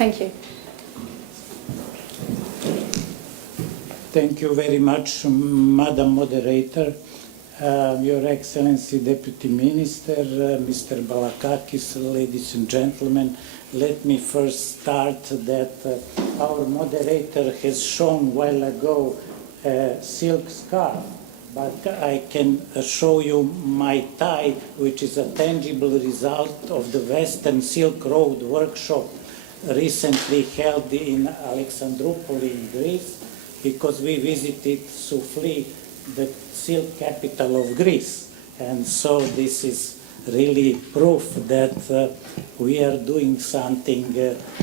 Thank you. Thank you very much, Madam Moderator, Your Excellency Deputy Minister, Mr. Balakakis, ladies and gentlemen. Let me first start that our moderator has shown a while ago a silk scarf, but I can show you my tie, which is a tangible result of the Western Silk Road workshop recently held in Alexandroupolis in Greece, because we visited Soufli, the silk capital of Greece. And so this is really proof that we are doing something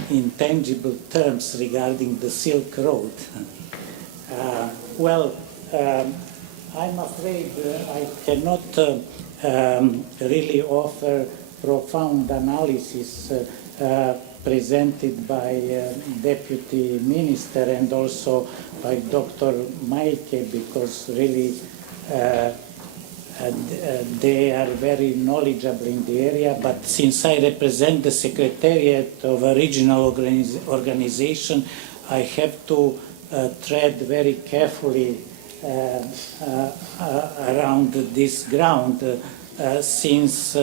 in tangible terms regarding the Silk Road. I'm afraid I cannot really offer profound analysis presented by Deputy Minister and also by Dr. Maike, because really they are very knowledgeable in the area. But since I represent the Secretariat of a regional organization, I have to tread very carefully around this ground, since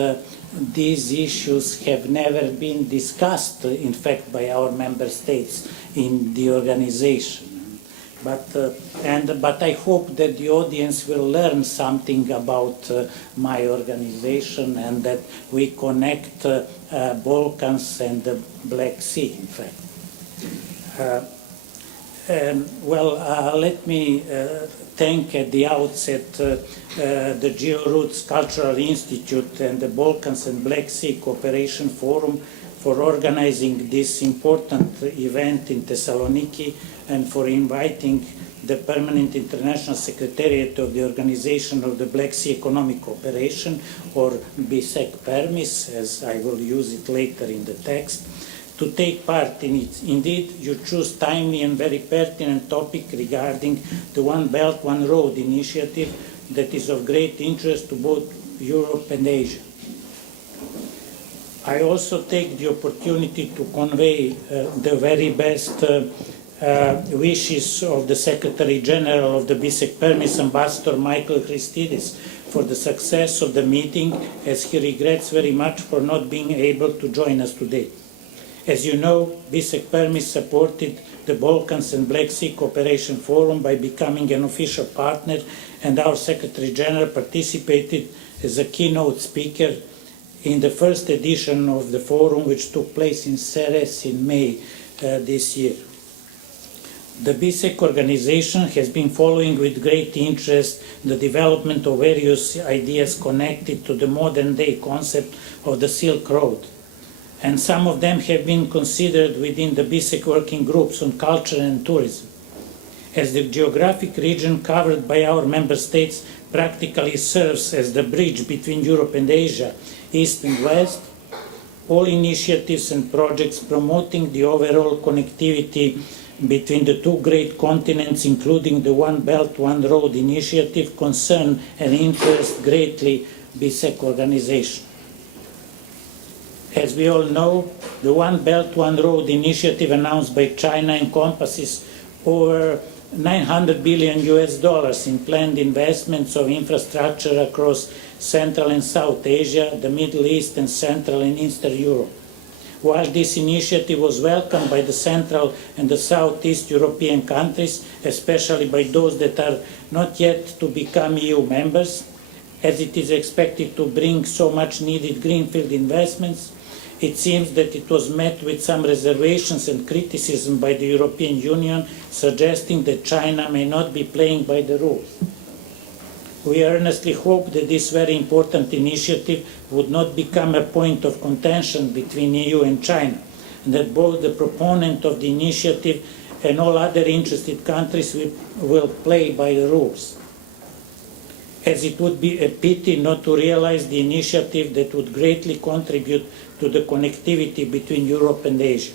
these issues have never been discussed, in fact, by our member states in the organization. But I hope that the audience will learn something about my organization, and that we connect Balkans and the Black Sea, in fact. Let me thank at the outset the GeoRoots Cultural Institute and the Balkans and Black Sea Cooperation Forum for organizing this important event in Thessaloniki, and for inviting the Permanent International Secretariat of the Organization of the Black Sea Economic Cooperation, or BSEC PERMIS, as I will use it later in the text, to take part in it. Indeed, you choose timely and very pertinent topic regarding the One Belt, One Road initiative that is of great interest to both Europe and Asia. I also take the opportunity to convey the very best wishes of the Secretary General of the BSEC PERMIS, Ambassador Michael Christidis, for the success of the meeting, as he regrets very much for not being able to join us today. As you know, BSEC PERMIS supported the Balkans and Black Sea Cooperation Forum by becoming an official partner, and our Secretary General participated as a keynote speaker in the first edition of the forum, which took place in Ceres in May this year. The BSEC organization has been following with great interest the development of various ideas connected to the modern-day concept of the Silk Road, and some of them have been considered within the BSEC working groups on culture and tourism. As the geographic region covered by our member states practically serves as the bridge between Europe and Asia, East and West, all initiatives and projects promoting the overall connectivity between the two great continents, including the One Belt, One Road initiative, concern and interest greatly BSEC organization. As we all know, the One Belt, One Road initiative announced by China encompasses over $900 billion in planned investments of infrastructure across Central and South Asia, the Middle East, and Central and Eastern Europe. While this initiative was welcomed by the Central and the Southeast European countries, especially by those that are not yet to become EU members, as it is expected to bring so much needed greenfield investments, it seems that it was met with some reservations and criticism by the European Union, suggesting that China may not be playing by the rules. We earnestly hope that this very important initiative would not become a point of contention between EU and China, and that both the proponent of the initiative and all other interested countries will play by the rules, as it would be a pity not to realize the initiative that would greatly contribute to the connectivity between Europe and Asia.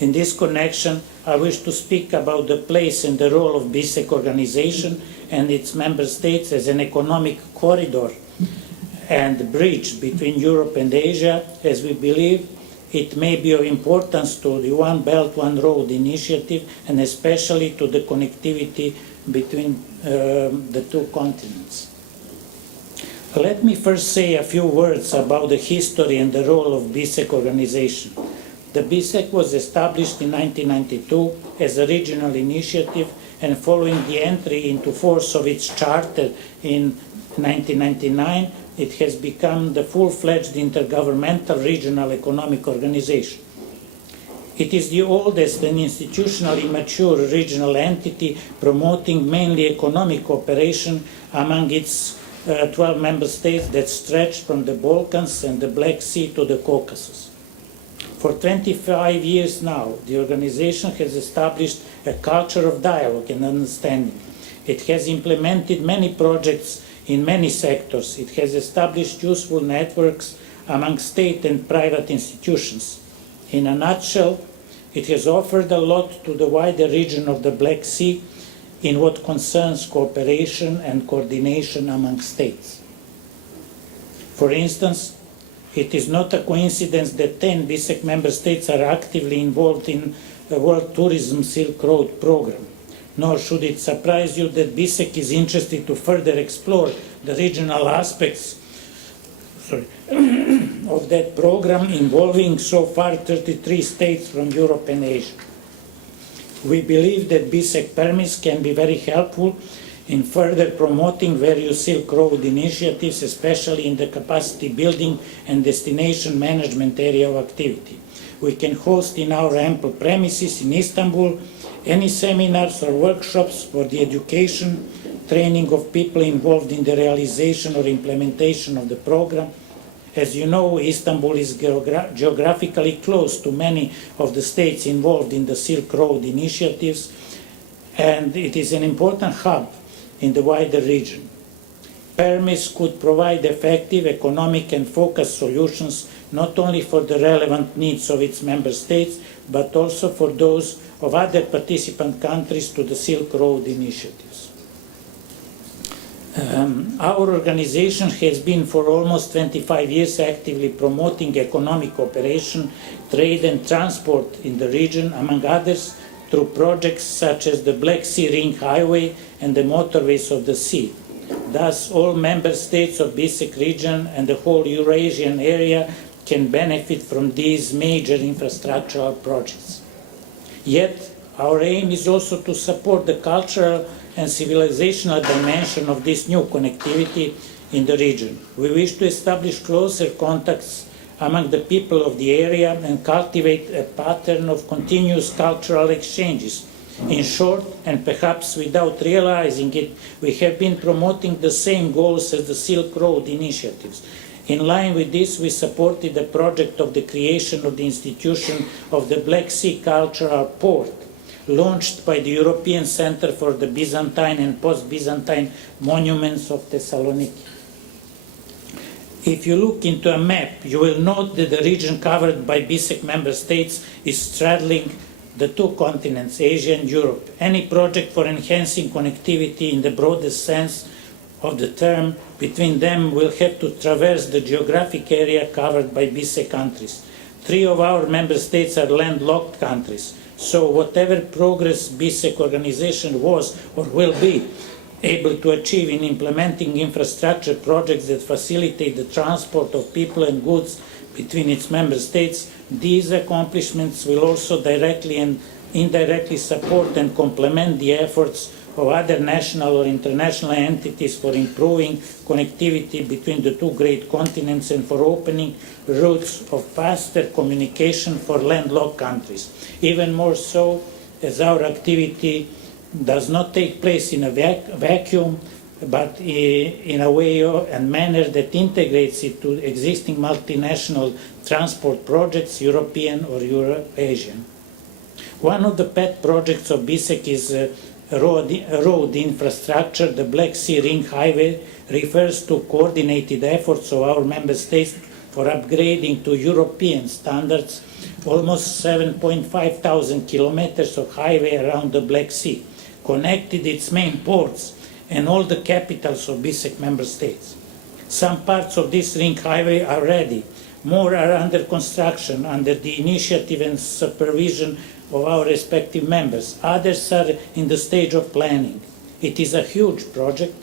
In this connection, I wish to speak about the place and the role of BSEC organization and its member states as an economic corridor and bridge between Europe and Asia, as we believe it may be of importance to the One Belt, One Road initiative, and especially to the connectivity between the two continents. Let me first say a few words about the history and the role of BSEC organization. The BSEC was established in 1992 as a regional initiative, and following the entry into force of its charter in 1999, it has become the full-fledged intergovernmental regional economic organization. It is the oldest and institutionally mature regional entity promoting mainly economic cooperation among its 12 member states that stretch from the Balkans and the Black Sea to the Caucasus. For 25 years now, the organization has established a culture of dialogue and understanding. It has implemented many projects in many sectors. It has established useful networks among state and private institutions. In a nutshell, it has offered a lot to the wider region of the Black Sea in what concerns cooperation and coordination among states. For instance, it is not a coincidence that 10 BSEC member states are actively involved in the World Tourism Silk Road program. Nor should it surprise you that BSEC is interested to further explore the regional aspects of that program involving so far 33 states from Europe and Asia. We believe that BSEC permits can be very helpful in further promoting various Silk Road initiatives, especially in the capacity building and destination management area of activity. We can host in our ample premises in Istanbul any seminars or workshops for the education, training of people involved in the realization or implementation of the program. As you know, Istanbul is geographically close to many of the states involved in the Silk Road initiatives, and it is an important hub in the wider region. Permits could provide effective, economic and focused solutions not only for the relevant needs of its member states, but also for those of other participant countries to the Silk Road initiatives. Our organization has been for almost 25 years actively promoting economic cooperation, trade and transport in the region, among others, through projects such as the Black Sea Ring Highway and the motorways of the sea. Thus, all member states of BSEC region and the whole Eurasian area can benefit from these major infrastructural projects. Yet, our aim is also to support the cultural and civilizational dimension of this new connectivity in the region. We wish to establish closer contacts among the people of the area and cultivate a pattern of continuous cultural exchanges. In short, and perhaps without realizing it, we have been promoting the same goals as the Silk Road initiatives. In line with this, we supported the project of the creation of the institution of the Black Sea Cultural Port, launched by the European Center for the Byzantine and Post-Byzantine Monuments of Thessaloniki. If you look into a map, you will note that the region covered by BSEC member states is straddling the two continents, Asia and Europe. Any project for enhancing connectivity in the broadest sense of the term between them will have to traverse the geographic area covered by BSEC countries. 3 of our member states are landlocked countries, so whatever progress BSEC organization was or will be able to achieve in implementing infrastructure projects that facilitate the transport of people and goods between its member states, these accomplishments will also directly and indirectly support and complement the efforts of other national or international entities for improving connectivity between the two great continents and for opening routes of faster communication for landlocked countries. Even more so, as our activity does not take place in a vacuum, but in a way and manner that integrates it to existing multinational transport projects, European or Euro-Asian. One of the pet projects of BSEC is road infrastructure. The Black Sea Ring Highway refers to coordinated efforts of our member states for upgrading to European standards almost 7,500 kilometers of highway around the Black Sea, connected its main ports and all the capitals of BSEC member states. Some parts of this ring highway are ready, More are under construction under the initiative and supervision of our respective members. Others are in the stage of planning. It is a huge project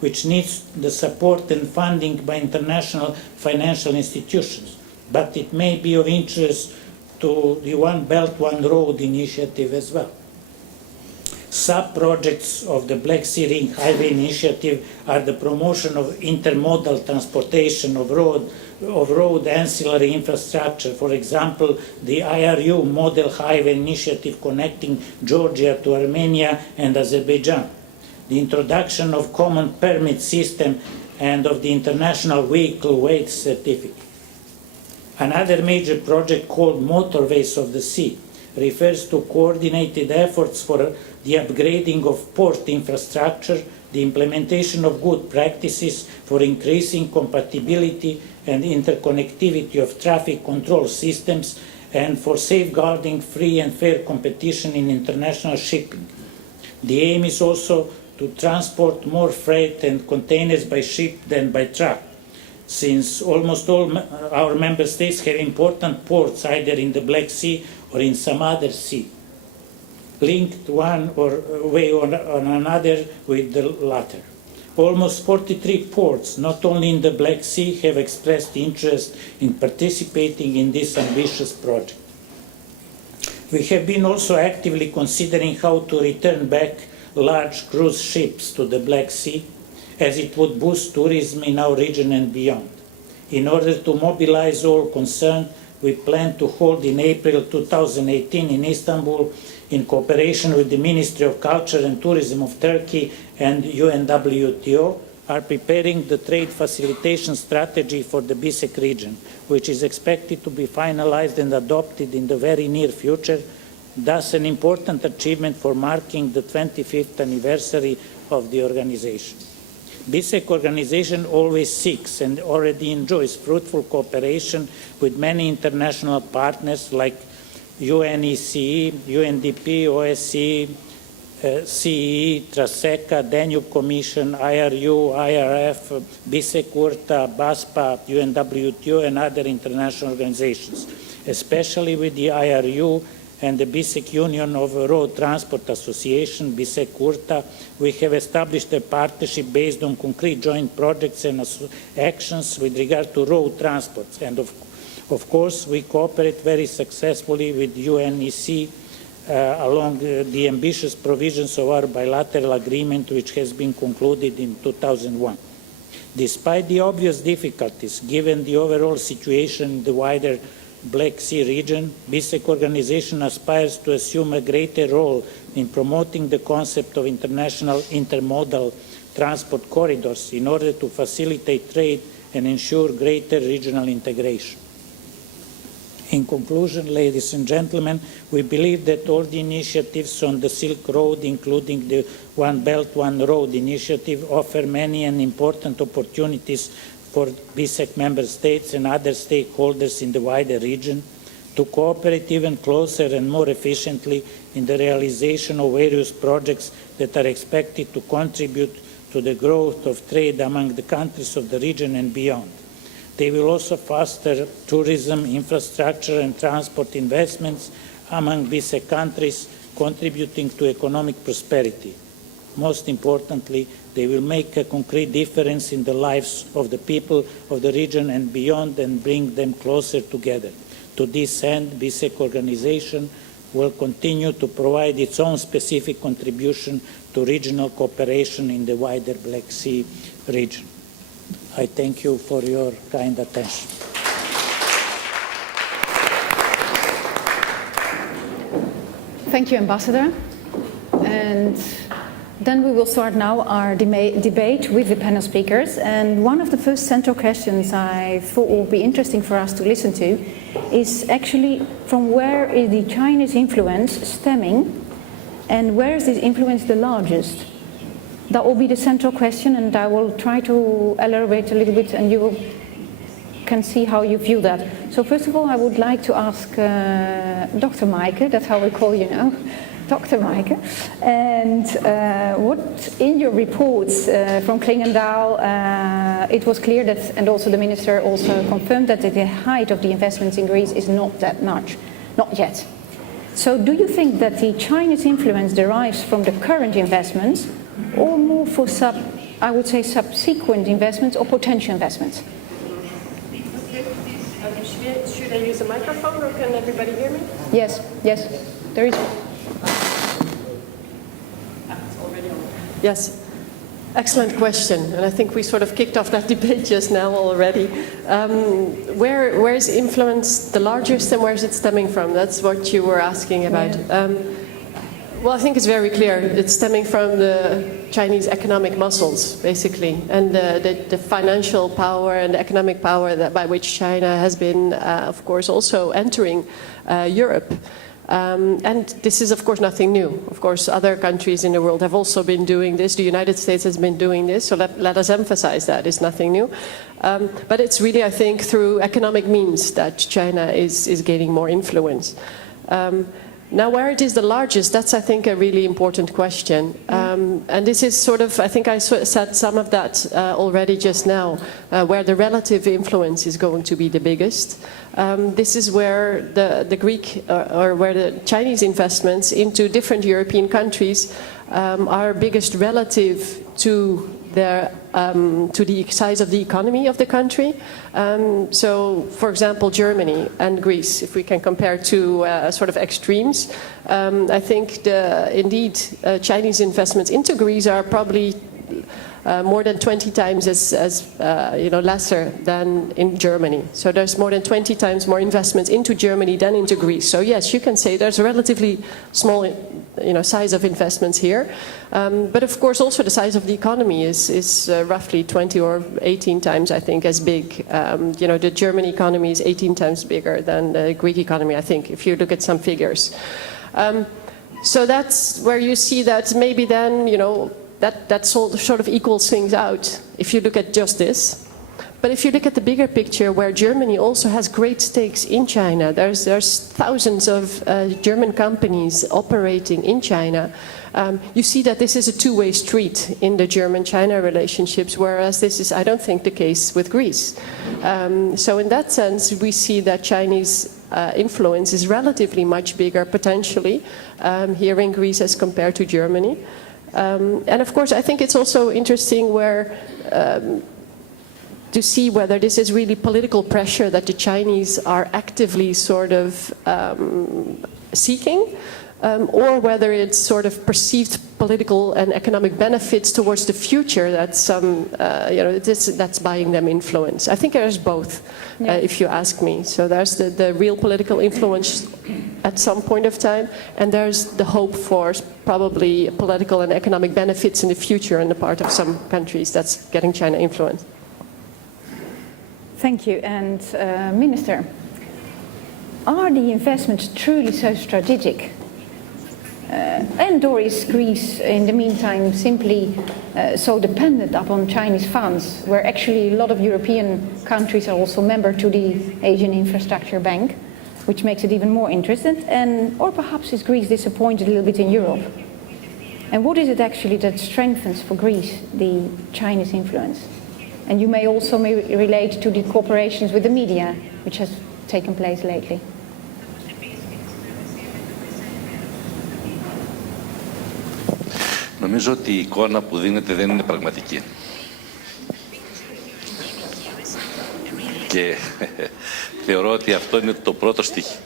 which needs the support and funding by international financial institutions, but it may be of interest to the One Belt, One Road initiative as well. Sub-projects of the Black Sea Ring Highway Initiative are the promotion of intermodal transportation of road ancillary infrastructure. For example, the IRU Model Highway Initiative connecting Georgia to Armenia and Azerbaijan. The introduction of common permit system and of the International Vehicle Weight Certificate. Another major project called Motorways of the Sea refers to coordinated efforts for the upgrading of port infrastructure, the implementation of good practices for increasing compatibility and interconnectivity of traffic control systems, and for safeguarding free and fair competition in international shipping. The aim is also to transport more freight and containers by ship than by truck, since almost all our member states have important ports either in the Black Sea or in some other sea, linked one or way on another with the latter. Almost 43 ports, not only in the Black Sea, have expressed interest in participating in this ambitious project. We have been also actively considering how to return back large cruise ships to the Black Sea, as it would boost tourism in our region and beyond. In order to mobilize all concerned, we plan to hold in April 2018 in Istanbul, in cooperation with the Ministry of Culture and Tourism of Turkey and UNWTO, are preparing the trade facilitation strategy for the BSEC region, which is expected to be finalized and adopted in the very near future, thus an important achievement for marking the 25th anniversary of the organization. BSEC organization always seeks and already enjoys fruitful cooperation with many international partners like UNECE, UNDP, OSCE, CEE, TRASECA, Danube Commission, IRU, IRF, BSEC, URTA, BASPA, UNWTO, and other international organizations, especially with the IRU and the BSEC Union of Road Transport Association, BSEC URTA. We have established a partnership based on concrete joint projects and actions with regard to road transport. And of course, we cooperate very successfully with UNEC along the ambitious provisions of our bilateral agreement, which has been concluded in 2001. Despite the obvious difficulties, given the overall situation in the wider Black Sea region, BSEC organization aspires to assume a greater role in promoting the concept of international intermodal transport corridors in order to facilitate trade and ensure greater regional integration. In conclusion, ladies and gentlemen, we believe that all the initiatives on the Silk Road, including the One Belt, One Road initiative, offer many and important opportunities for BSEC member states and other stakeholders in the wider region to cooperate even closer and more efficiently in the realization of various projects that are expected to contribute to the growth of trade among the countries of the region and beyond. They will also foster tourism, infrastructure and transport investments among BSEC countries, contributing to economic prosperity. Most importantly, they will make a concrete difference in the lives of the people of the region and beyond and bring them closer together. To this end, BSEC organization will continue to provide its own specific contribution to regional cooperation in the wider Black Sea region. I thank you for your kind attention. Thank you, Ambassador. And then we will start now our debate with the panel speakers. And one of the first central questions I thought would be interesting for us to listen to is actually from where is the Chinese influence stemming and where is this influence the largest? That will be the central question, and I will try to elaborate a little bit and you can see how you view that. So first of all, I would like to ask Dr. Maaike, that's how we call you now, Dr. Maaike. And what in your reports from Klingendahl, it was clear that, and also the minister also confirmed that the height of the investments in Greece is not that much, not yet. So do you think that the Chinese influence derives from the current investments or more for I would say subsequent investments or potential investments? Should I use a microphone or can everybody hear me? Yes, yes, there is. Yes, excellent question. And I think we sort of kicked off that debate just now already. Where is influence the largest and where is it stemming from? That's what you were asking about. Yeah. Well, I think it's very clear. It's stemming from the Chinese economic muscles, basically, and the financial power and the economic power by which China has been, of course, also entering Europe. And this is, of course, nothing new. Of course, other countries in the world have also been doing this. The United States has been doing this, so let us emphasize that it's nothing new. But it's really, I think, through economic means that China is gaining more influence. Now, where it is the largest, that's, I think, a really important question. And this is sort of, I think I said some of that already just now, where the relative influence is going to be the biggest. This is where the Greek or where the Chinese investments into different European countries are biggest relative to the size of the economy of the country. So, for example, Germany and Greece, if we can compare two sort of extremes, I think indeed Chinese investments into Greece are probably more than 20 times as lesser than in Germany. So there's more than 20 times more investments into Germany than into Greece. So yes, you can say there's a relatively small size of investments here. But of course also the size of the economy is roughly 20 or 18 times, I think, as big. The German economy is 18 times bigger than the Greek economy, I think, if you look at some figures. So that's where you see that maybe then, that sort of equals things out if you look at just this. But if you look at the bigger picture, where Germany also has great stakes in China, there's thousands of German companies operating in China. You see that this is a two-way street in the German-China relationships, whereas this is, I don't think, the case with Greece. So in that sense, we see that Chinese influence is relatively much bigger, potentially, here in Greece as compared to Germany. And of course, I think it's also interesting to see whether this is really political pressure that the Chinese are actively sort of seeking, or whether it's sort of perceived political and economic benefits towards the future that that's buying them influence. I think there's both, if you ask me. So there's the real political influence at some point of time, and there's the hope for probably political and economic benefits in the future on the part of some countries that's getting China influence. Thank you. And Minister, are the investments truly so strategic? And/or is Greece, in the meantime, simply so dependent upon Chinese funds, where actually a lot of European countries are also member to the Asian Infrastructure Bank, which makes it even more interesting? Or perhaps is Greece disappointed a little bit in Europe? And what is it actually that strengthens for Greece the Chinese influence? And you may also relate to the cooperations with the media, which has taken place lately. Νομίζω ότι η εικόνα που δίνεται δεν είναι πραγματική. Και θεωρώ ότι αυτό είναι το πρώτο στοιχείο.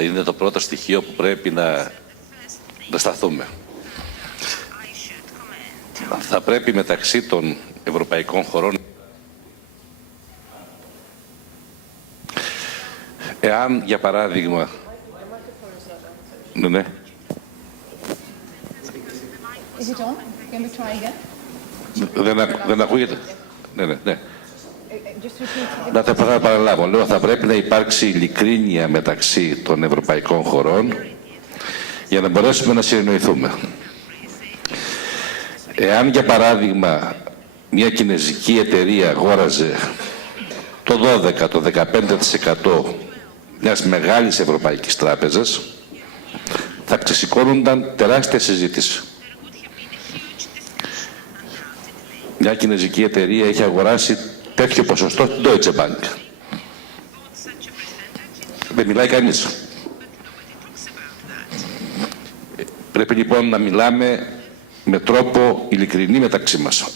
Είναι το πρώτο στοιχείο που πρέπει να σταθούμε. Θα πρέπει μεταξύ των ευρωπαϊκών χωρών, εάν για παράδειγμα... Ναι. Is it on? Can we try again? Δεν ακούγεται. Ναι. Να τα παραλάβω. Λέω, θα πρέπει να υπάρξει ειλικρίνεια μεταξύ των ευρωπαϊκών χωρών για να μπορέσουμε να συνεννοηθούμε. Εάν για παράδειγμα μια κινέζικη εταιρεία αγόραζε το 12, το 15% μιας μεγάλης ευρωπαϊκής τράπεζας, θα ξεσηκώνονταν τεράστια συζήτηση. Μια κινέζικη εταιρεία έχει αγοράσει τέτοιο ποσοστό στην Deutsche Bank. Δεν μιλάει κανείς. Πρέπει λοιπόν να μιλάμε με τρόπο ειλικρινή μεταξύ μας.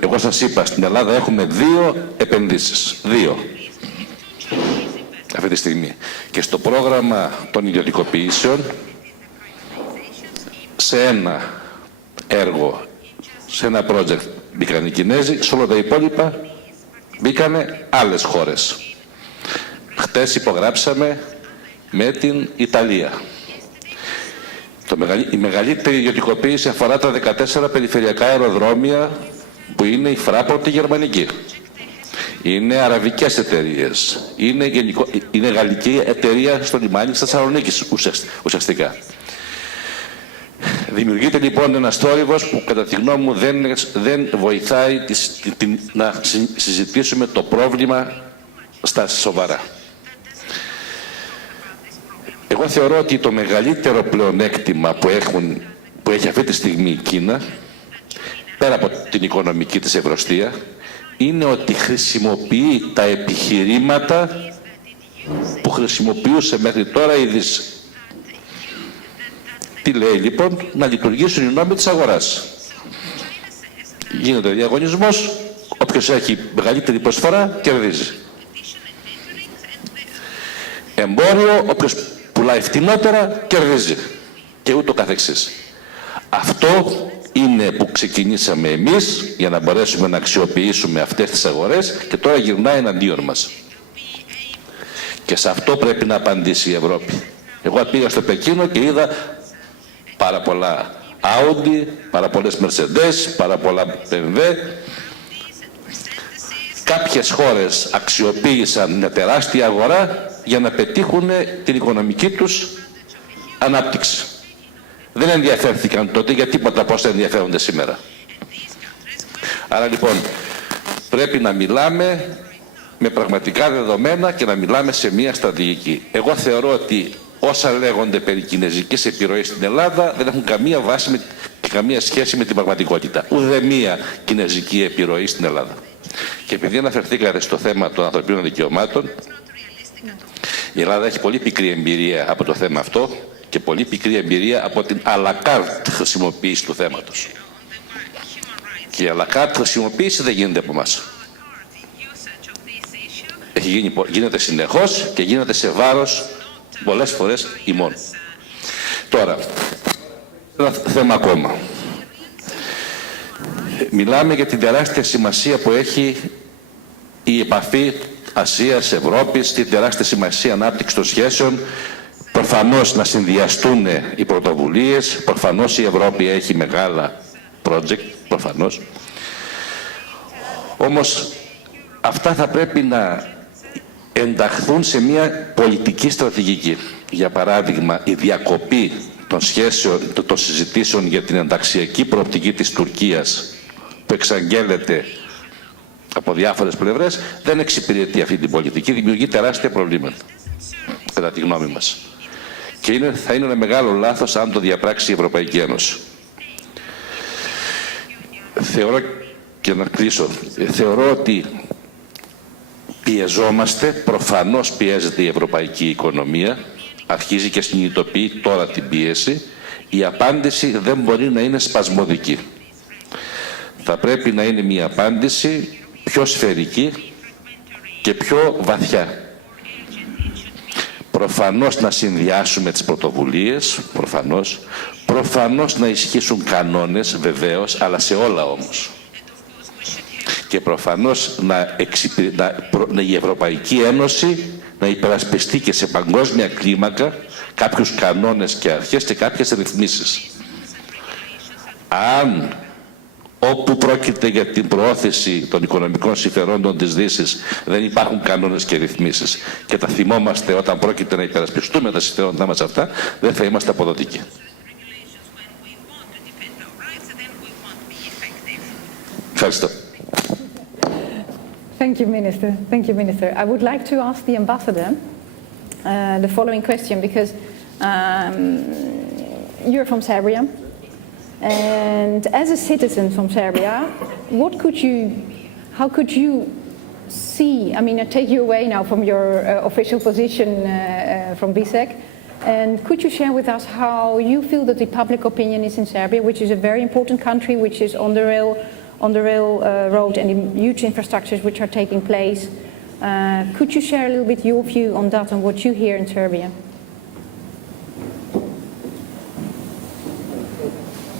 Εγώ σας είπα, στην Ελλάδα έχουμε 2 επενδύσεις. 2. Αυτή τη στιγμή. Και στο πρόγραμμα των ιδιωτικοποιήσεων, σε ένα έργο, σε ένα project μπήκαν οι Κινέζοι, σε όλα τα υπόλοιπα μπήκανε άλλες χώρες. Χτες υπογράψαμε με την Ιταλία. Η μεγαλύτερη ιδιωτικοποίηση αφορά τα 14 περιφερειακά αεροδρόμια που είναι η Fraport γερμανική. Είναι αραβικές εταιρείες. Είναι γαλλική εταιρεία στο λιμάνι της Θεσσαλονίκης ουσιαστικά. Δημιουργείται λοιπόν ένας θόρυβος που κατά τη γνώμη μου δεν βοηθάει να συζητήσουμε το πρόβλημα στα σοβαρά. Εγώ θεωρώ ότι το μεγαλύτερο πλεονέκτημα που έχει αυτή τη στιγμή η Κίνα, πέρα από την οικονομική της ευρωστία, είναι ότι χρησιμοποιεί τα επιχειρήματα που χρησιμοποιούσε μέχρι τώρα η Δύση. Τι λέει λοιπόν? Να λειτουργήσουν οι νόμοι της αγοράς. Γίνεται διαγωνισμός, όποιος έχει μεγαλύτερη προσφορά κερδίζει. Εμπόριο, όποιος πουλάει φτηνότερα κερδίζει. Και ούτω καθεξής. Αυτό είναι που ξεκινήσαμε εμείς για να μπορέσουμε να αξιοποιήσουμε αυτές τις αγορές και τώρα γυρνάει εναντίον μας. Και σε αυτό πρέπει να απαντήσει η Ευρώπη. Εγώ πήγα στο Πεκίνο και είδα πάρα πολλά Audi, πάρα πολλές Mercedes, πάρα πολλά BMW. Κάποιες χώρες αξιοποίησαν μια τεράστια αγορά για να πετύχουν την οικονομική τους ανάπτυξη. Δεν ενδιαφέρθηκαν τότε για τίποτα πώς ενδιαφέρονται σήμερα. Άρα λοιπόν πρέπει να μιλάμε με πραγματικά δεδομένα και να μιλάμε σε μια στρατηγική. Εγώ θεωρώ ότι όσα λέγονται περί κινέζικης επιρροής στην Ελλάδα δεν έχουν καμία βάση και καμία σχέση με την πραγματικότητα. Ούτε μία κινέζικη επιρροή στην Ελλάδα. Και επειδή αναφερθήκατε στο θέμα των ανθρωπίνων δικαιωμάτων, η Ελλάδα έχει πολύ πικρή εμπειρία από το θέμα αυτό και πολύ πικρή εμπειρία από την à la carte χρησιμοποίηση του θέματος. Και η à la carte χρησιμοποίηση δεν γίνεται από εμάς. Γίνεται συνεχώς και γίνεται σε βάρος πολλές φορές ημών. Τώρα, ένα θέμα ακόμα. Μιλάμε για την τεράστια σημασία που έχει η επαφή Ασίας-Ευρώπης, την τεράστια σημασία ανάπτυξη των σχέσεων. Προφανώς να συνδυαστούν οι πρωτοβουλίες, προφανώς η Ευρώπη έχει μεγάλα project, προφανώς. Όμως αυτά θα πρέπει να ενταχθούν σε μια πολιτική στρατηγική. Για παράδειγμα, η διακοπή των σχέσεων, των συζητήσεων για την ενταξιακή προοπτική της Τουρκίας που εξαγγέλλεται από διάφορες πλευρές δεν εξυπηρετεί αυτή την πολιτική, δημιουργεί τεράστια προβλήματα, κατά τη γνώμη μας. Και θα είναι ένα μεγάλο λάθος αν το διαπράξει η Ευρωπαϊκή Ένωση. Θεωρώ, και να κλείσω, θεωρώ ότι πιεζόμαστε, προφανώς πιέζεται η ευρωπαϊκή οικονομία, αρχίζει και συνειδητοποιεί τώρα την πίεση. Η απάντηση δεν μπορεί να είναι σπασμωδική. Θα πρέπει να είναι μια απάντηση πιο σφαιρική και πιο βαθιά. Προφανώς να συνδυάσουμε τις πρωτοβουλίες, προφανώς να ισχύσουν κανόνες βεβαίως, αλλά σε όλα όμως. Και προφανώς η Ευρωπαϊκή Ένωση να υπερασπιστεί και σε παγκόσμια κλίμακα κάποιους κανόνες και αρχές και κάποιες ρυθμίσεις. Αν όπου πρόκειται για την προώθηση των οικονομικών συμφερόντων της Δύσης δεν υπάρχουν κανόνες και ρυθμίσεις και τα θυμόμαστε όταν πρόκειται να υπερασπιστούμε τα συμφέροντά μας αυτά, δεν θα είμαστε αποδοτικοί. Ευχαριστώ. Thank you, Minister. Thank you, Minister. I would like to ask the ambassador the following question because you're from Serbia, and as a citizen from Serbia, how could you see, I mean, I take you away now from your official position from BSEC, and could you share with us how you feel that the public opinion is in Serbia, which is a very important country, which is on the railroad and huge infrastructures which are taking place. Could you share a little bit your view on that and what you hear in Serbia?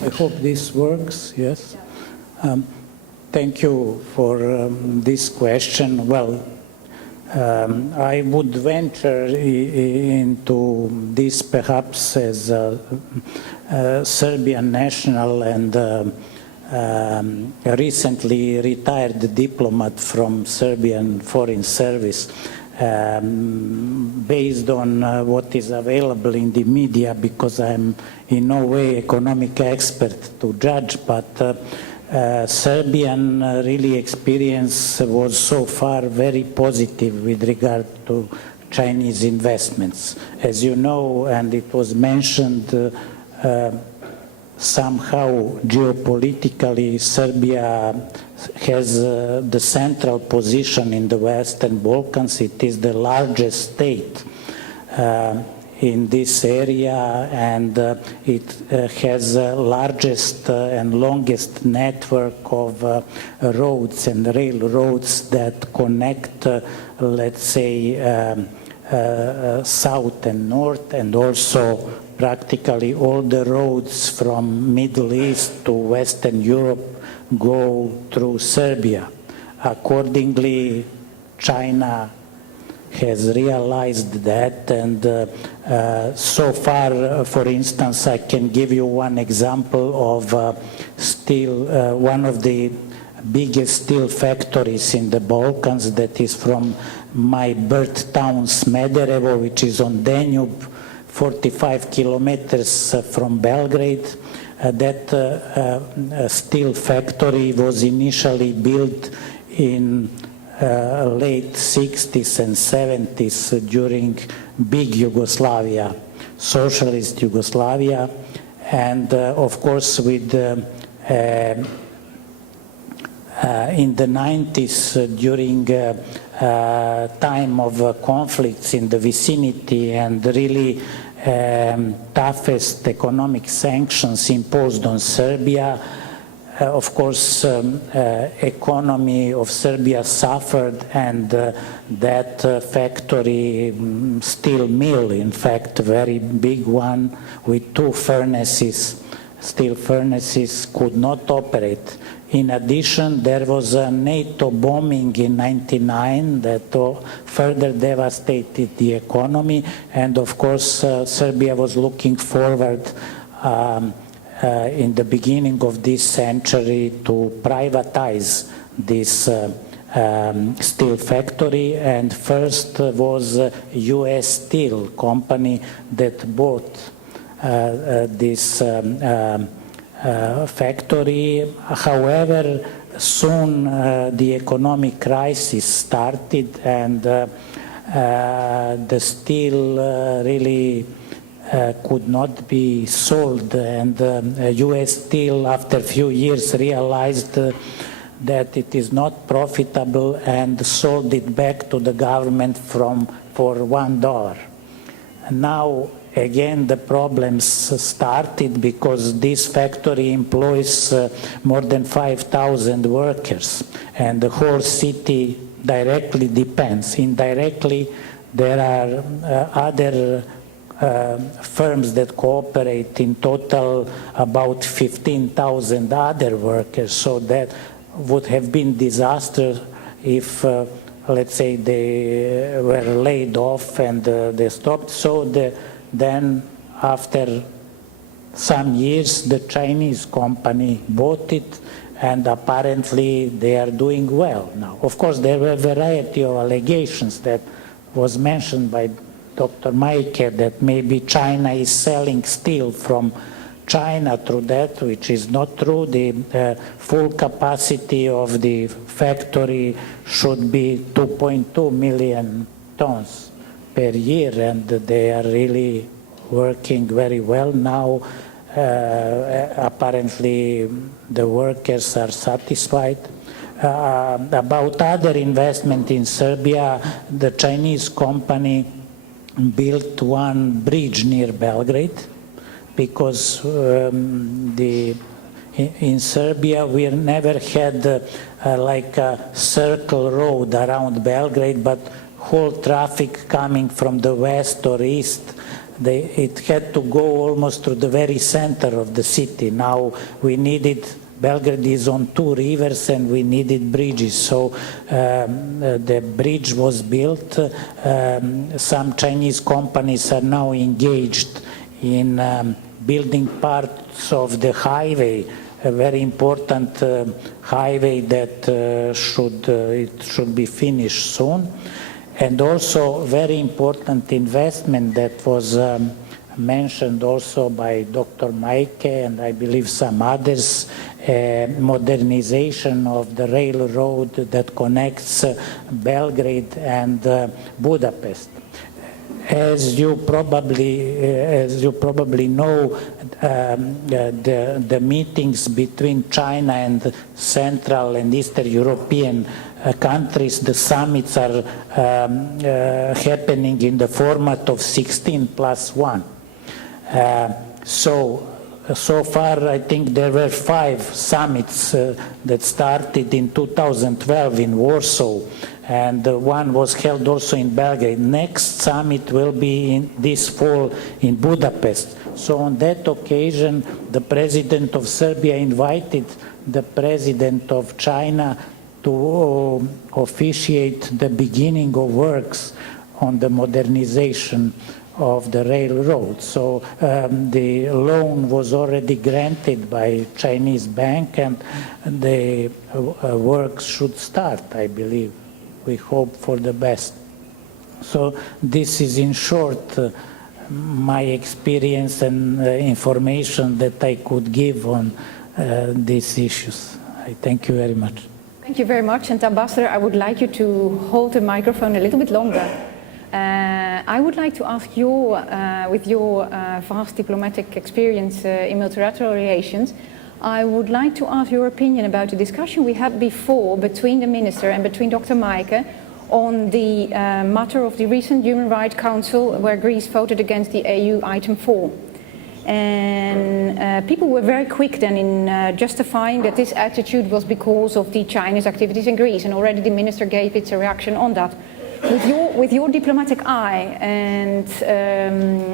I hope this works, yes. Thank you for this question. Well, I would venture into this perhaps as a Serbian national and recently retired diplomat from Serbian Foreign Service, based on what is available in the media, because I'm in no way economic expert to judge, but Serbian really experience was so far very positive with regard to Chinese investments. As you know, and it was mentioned, somehow geopolitically Serbia has the central position in the Western Balkans. It is the largest state in this area, and it has the largest and longest network of roads and railroads that connect, let's say, south and north, and also practically all the roads from Middle East to Western Europe go through Serbia. Accordingly, China has realized that, and so far, for instance, I can give you one example of steel, one of the biggest steel factories in the Balkans, that is from my birth town Smederevo, which is on Danube, 45 kilometers from Belgrade. That steel factory was initially built in late 60s and 70s during big Yugoslavia, socialist Yugoslavia, and of course with in the 90s during time of conflicts in the vicinity and really toughest economic sanctions imposed on Serbia. Of course, economy of Serbia suffered, and that factory, steel mill, in fact, very big one with 2 furnaces, steel furnaces, could not operate. In addition, there was a NATO bombing in '99 that further devastated the economy, and of course, Serbia was looking forward in the beginning of this century to privatize this steel factory, and first was US Steel company that bought this factory. However, soon the economic crisis started, and the steel really could not be sold, and US Steel after a few years realized that it is not profitable and sold it back to the government for $1. Now again the problems started, because this factory employs more than 5,000 workers, and the whole city directly depends. Indirectly, there are other firms that cooperate, in total about 15,000 other workers, so that would have been disaster if let's say they were laid off and they stopped. So then after some years the Chinese company bought it, and apparently they are doing well now. Of course, there were a variety of allegations that was mentioned by Dr. Maike, that maybe China is selling steel from China through that, which is not true. The full capacity of the factory should be 2.2 million tons per year, and they are really working very well now. Apparently, the workers are satisfied. About other investment in Serbia, the Chinese company built one bridge near Belgrade because in Serbia we never had like a circle road around Belgrade, but whole traffic coming from the west or east, it had to go almost to the very center of the city. Now we needed, Belgrade is on two rivers and we needed bridges, so the bridge was built. Some Chinese companies are now engaged in building parts of the highway, a very important highway that should be finished soon. And also very important investment that was mentioned also by Dr. Maike and I believe some others, modernization of the railroad that connects Belgrade and Budapest. As you probably know, the meetings between China and Central and Eastern European countries, the summits are happening in the format of 16+1. So far, I think there were 5 summits that started in 2012 in Warsaw, and one was held also in Belgrade. Next summit will be in this fall in Budapest. So on that occasion, the President of Serbia invited the President of China to officiate the beginning of works on the modernization of the railroad. So the loan was already granted by Chinese bank and the works should start, I believe. We hope for the best. So this is in short my experience and information that I could give on these issues. I thank you very much. Thank you very much. And Ambassador, I would like you to hold the microphone a little bit longer. I would like to ask you, with your vast diplomatic experience in multilateral relations, I would like to ask your opinion about the discussion we had before between the Minister and between Dr. Maike on the matter of the recent Human Rights Council where Greece voted against the EU item 4. And people were very quick then in justifying that this attitude was because of the Chinese activities in Greece, and already the Minister gave its reaction on that. With your diplomatic eye and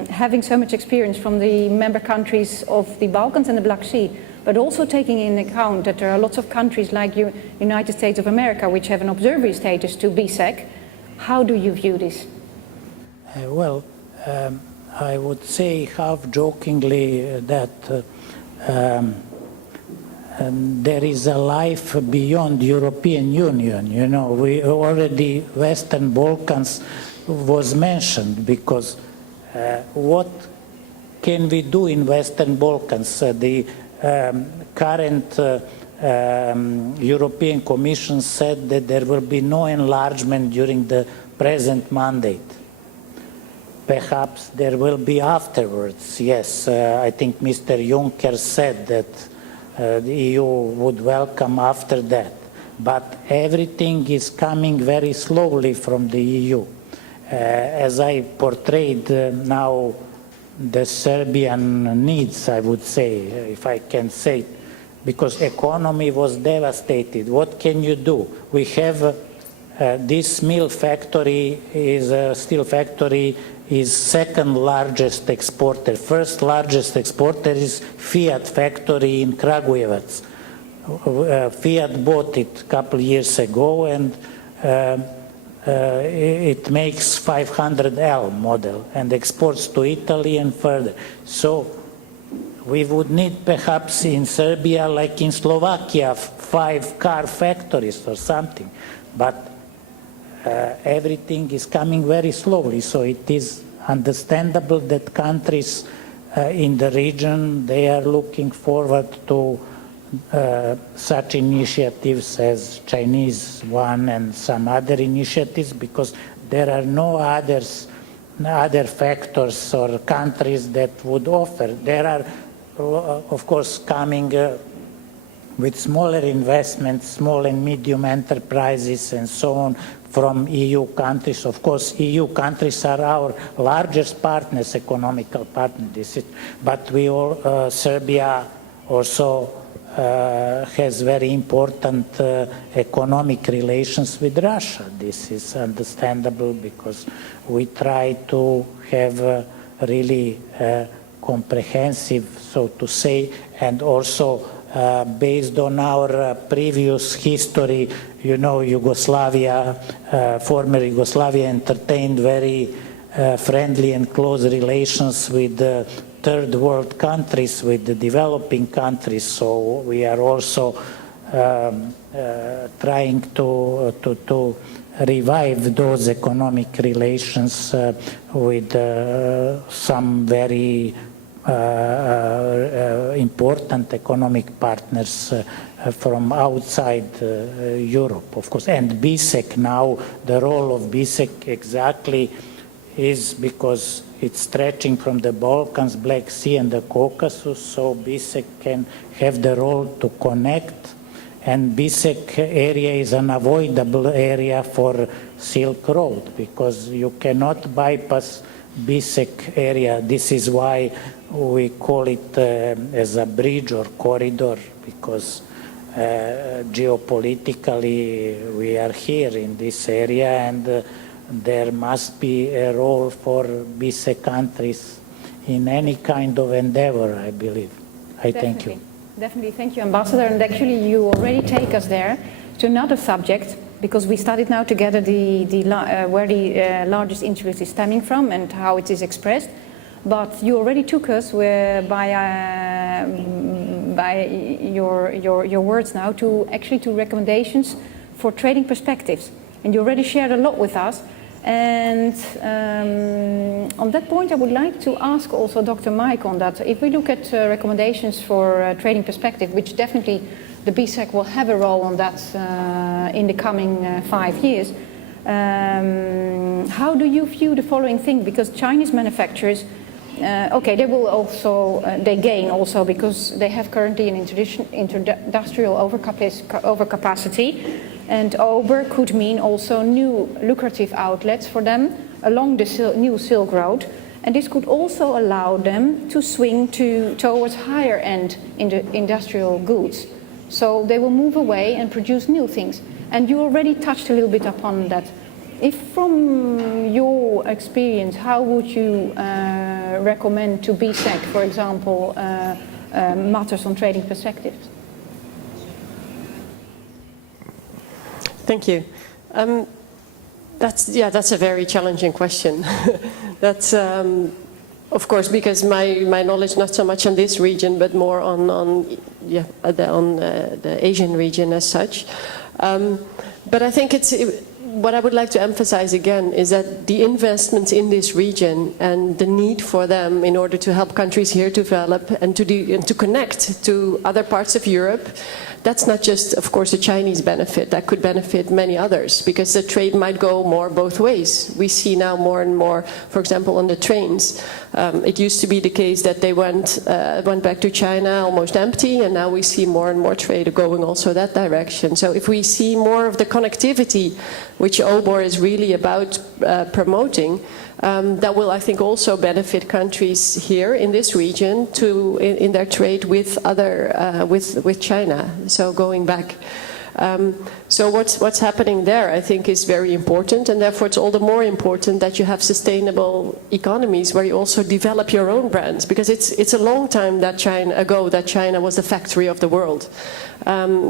having so much experience from the member countries of the Balkans and the Black Sea, but also taking in account that there are lots of countries like United States of America which have an observer status to BSEC, how do you view this? I would say half jokingly that there is a life beyond European Union. You know, we already, Western Balkans was mentioned because what can we do in Western Balkans? The current European Commission said that there will be no enlargement during the present mandate. Perhaps there will be afterwards, yes. I think Mr. Juncker said that the EU would welcome after that. But everything is coming very slowly from the EU. As I portrayed now the Serbian needs, I would say, if I can say, because economy was devastated. What can you do? We have this mill factory, steel factory, is second largest exporter. First largest exporter is Fiat factory in Kragujevac. Fiat bought it a couple years ago and it makes 500L model and exports to Italy and further. So we would need perhaps in Serbia, like in Slovakia, 5 car factories or something. But everything is coming very slowly, so it is understandable that countries in the region, they are looking forward to such initiatives as Chinese one and some other initiatives, because there are no other factors or countries that would offer. There are of course, coming with smaller investments, small and medium enterprises and so on from EU countries. Of course, EU countries are our largest partners, economical partners, but we all, Serbia also has very important economic relations with Russia. This is understandable because we try to have really comprehensive, so to say, and also based on our previous history, you know, Yugoslavia, former Yugoslavia entertained very friendly and close relations with third world countries, with the developing countries. So we are also trying to revive those economic relations with some very important economic partners from outside Europe, of course. And BSEC now, the role of BSEC exactly is because it's stretching from the Balkans, Black Sea and the Caucasus, so BSEC can have the role to connect, and BSEC area is an unavoidable area for Silk Road because you cannot bypass BSEC area. This is why we call it as a bridge or corridor, because geopolitically we are here in this area, and there must be a role for BSEC countries in any kind of endeavor, I believe. Thank you. Definitely, thank you, Ambassador. And actually, you already take us there to another subject, because we studied now together where the largest interest is stemming from and how it is expressed. But you already took us by your words now to recommendations for trading perspectives. And you already shared a lot with us. And on that point, I would like to ask also Dr. Mike on that. If we look at recommendations for trading perspective, which definitely the BSEC will have a role on that in the coming 5 years, how do you view the following thing? Because Chinese manufacturers, okay, they will also, they gain also because they have currently an industrial overcapacity. And over could mean also new lucrative outlets for them along the new Silk Road. And this could also allow them to swing towards higher end industrial goods. So they will move away and produce new things. And you already touched a little bit upon that. If from your experience, how would you recommend to BSEC, for example, matters on trading perspectives? Thank you. That's a very challenging question. That's of course, because my knowledge not so much on this region, but more on the Asian region as such. But I think what I would like to emphasize again is that the investments in this region and the need for them in order to help countries here develop and to connect to other parts of Europe, that's not just, of course, a Chinese benefit. That could benefit many others because the trade might go more both ways. We see now more and more, for example, on the trains. It used to be the case that they went back to China almost empty, and now we see more and more trade going also that direction. So if we see more of the connectivity, which OBOR is really about promoting, that will, I think, also benefit countries here in this region in their trade with with China. So going back, so what's happening there, I think, is very important, and therefore it's all the more important that you have sustainable economies where you also develop your own brands, because it's a long time ago that China was the factory of the world.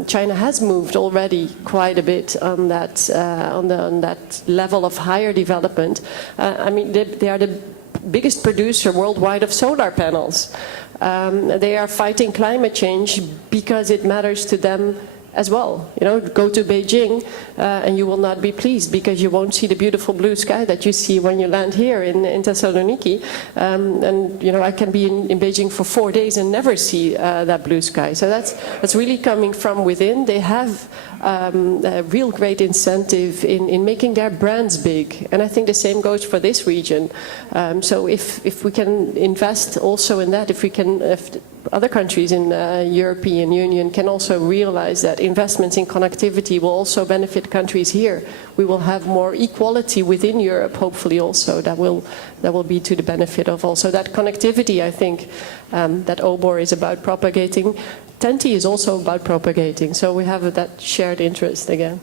China has moved already quite a bit on that level of higher development. I mean, they are the biggest producer worldwide of solar panels. They are fighting climate change because it matters to them as well. You know, go to Beijing and you will not be pleased because you won't see the beautiful blue sky that you see when you land here in Thessaloniki. And you know, I can be in Beijing for 4 days and never see that blue sky. So that's really coming from within. They have a real great incentive in making their brands big, and I think the same goes for this region. So if we can invest also in that, if we can other countries in the European Union can also realize that investments in connectivity will also benefit countries here. We will have more equality within Europe, hopefully also, that will be to the benefit of also that connectivity, I think, that OBOR is about propagating. TEN-T is also about propagating, so we have that shared interest again.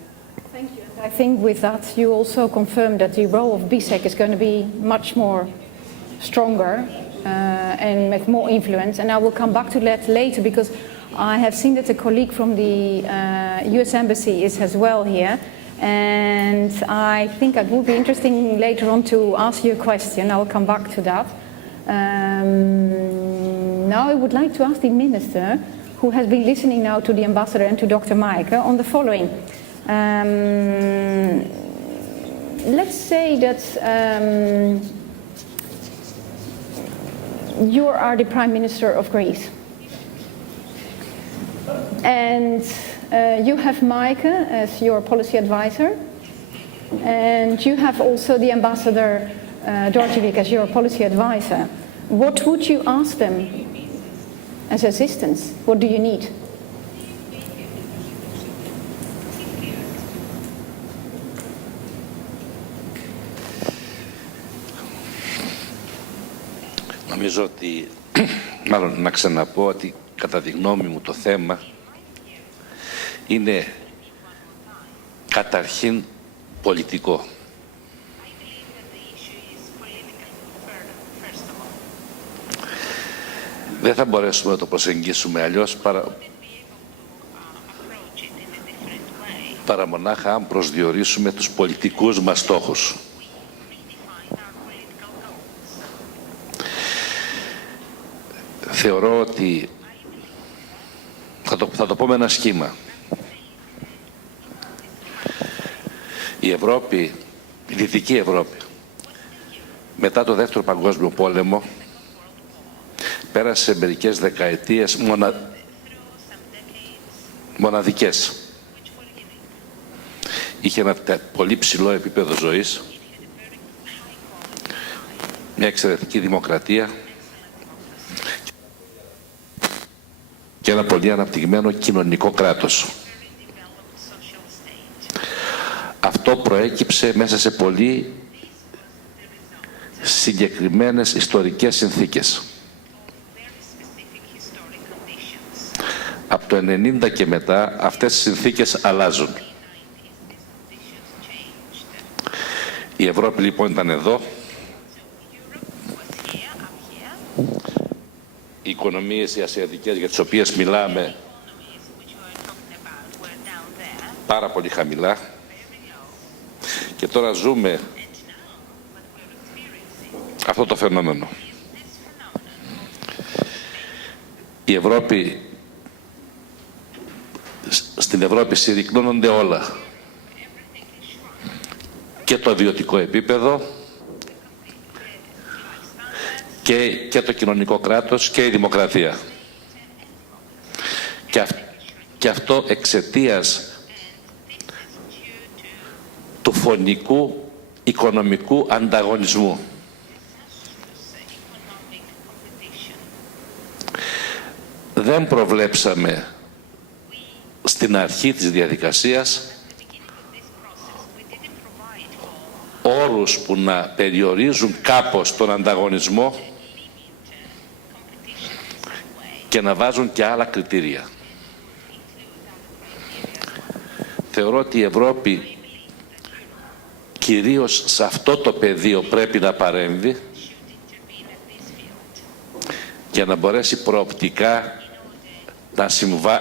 Thank you. I think with that you also confirm that the role of BSEC is going to be much more stronger and with more influence, and I will come back to that later because I have seen that a colleague from the US Embassy is as well here, and I think it would be interesting later on to ask you a question. I will come back to that. Now I would like to ask the Minister, who has been listening now to the Ambassador and to Dr. Maaike, on the following. Let's say that you are the Prime Minister of Greece, and you have Maaike as your policy advisor, and you have also the Ambassador DORDEVIC as your policy advisor. What would you ask them as assistance? What do you need? Νομίζω ότι, μάλλον να ξαναπώ ότι κατά τη γνώμη μου το θέμα είναι καταρχήν πολιτικό. Δεν θα μπορέσουμε να το προσεγγίσουμε αλλιώς παρά μονάχα αν προσδιορίσουμε τους πολιτικούς μας στόχους. Θεωρώ ότι θα το πω με ένα σχήμα. Η Ευρώπη, η Δυτική Ευρώπη, μετά το Δεύτερο Παγκόσμιο Πόλεμο, πέρασε μερικές δεκαετίες μοναδικές. Είχε ένα πολύ ψηλό επίπεδο ζωής, μια εξαιρετική δημοκρατία και ένα πολύ αναπτυγμένο κοινωνικό κράτος. Αυτό προέκυψε μέσα σε πολύ συγκεκριμένες ιστορικές συνθήκες. Από το 1990 και μετά αυτές οι συνθήκες αλλάζουν. Η Ευρώπη λοιπόν ήταν εδώ. Οι οικονομίες οι ασιατικές για τις οποίες μιλάμε πάρα πολύ χαμηλά. Και τώρα ζούμε αυτό το φαινόμενο. Η Ευρώπη, στην Ευρώπη συρρυκνώνονται όλα. Και το βιωτικό επίπεδο και το κοινωνικό κράτος και η δημοκρατία. Και αυτό εξαιτίας του φωνικού οικονομικού ανταγωνισμού. Δεν προβλέψαμε στην αρχή της διαδικασίας όρους που να περιορίζουν κάπως τον ανταγωνισμό και να βάζουν και άλλα κριτήρια. Θεωρώ ότι η Ευρώπη κυρίως σε αυτό το πεδίο πρέπει να παρέμβει για να μπορέσει προοπτικά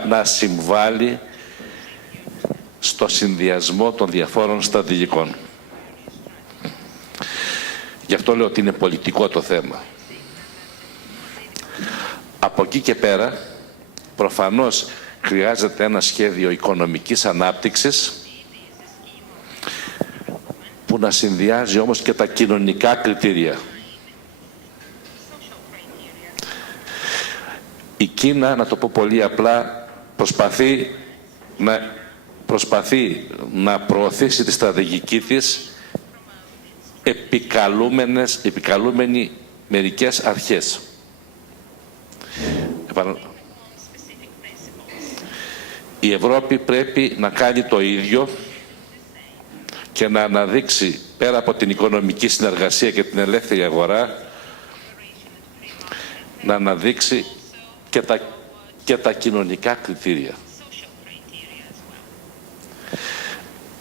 να συμβάλλει στο συνδυασμό των διαφόρων στρατηγικών. Γι' αυτό λέω ότι είναι πολιτικό το θέμα. Από εκεί και πέρα, προφανώς χρειάζεται ένα σχέδιο οικονομικής ανάπτυξης που να συνδυάζει όμως και τα κοινωνικά κριτήρια. Η Κίνα, να το πω πολύ απλά, προσπαθεί να προωθήσει τη στρατηγική της επικαλούμενη μερικές αρχές. Η Ευρώπη πρέπει να κάνει το ίδιο και να αναδείξει πέρα από την οικονομική συνεργασία και την ελεύθερη αγορά, να αναδείξει και τα κοινωνικά κριτήρια.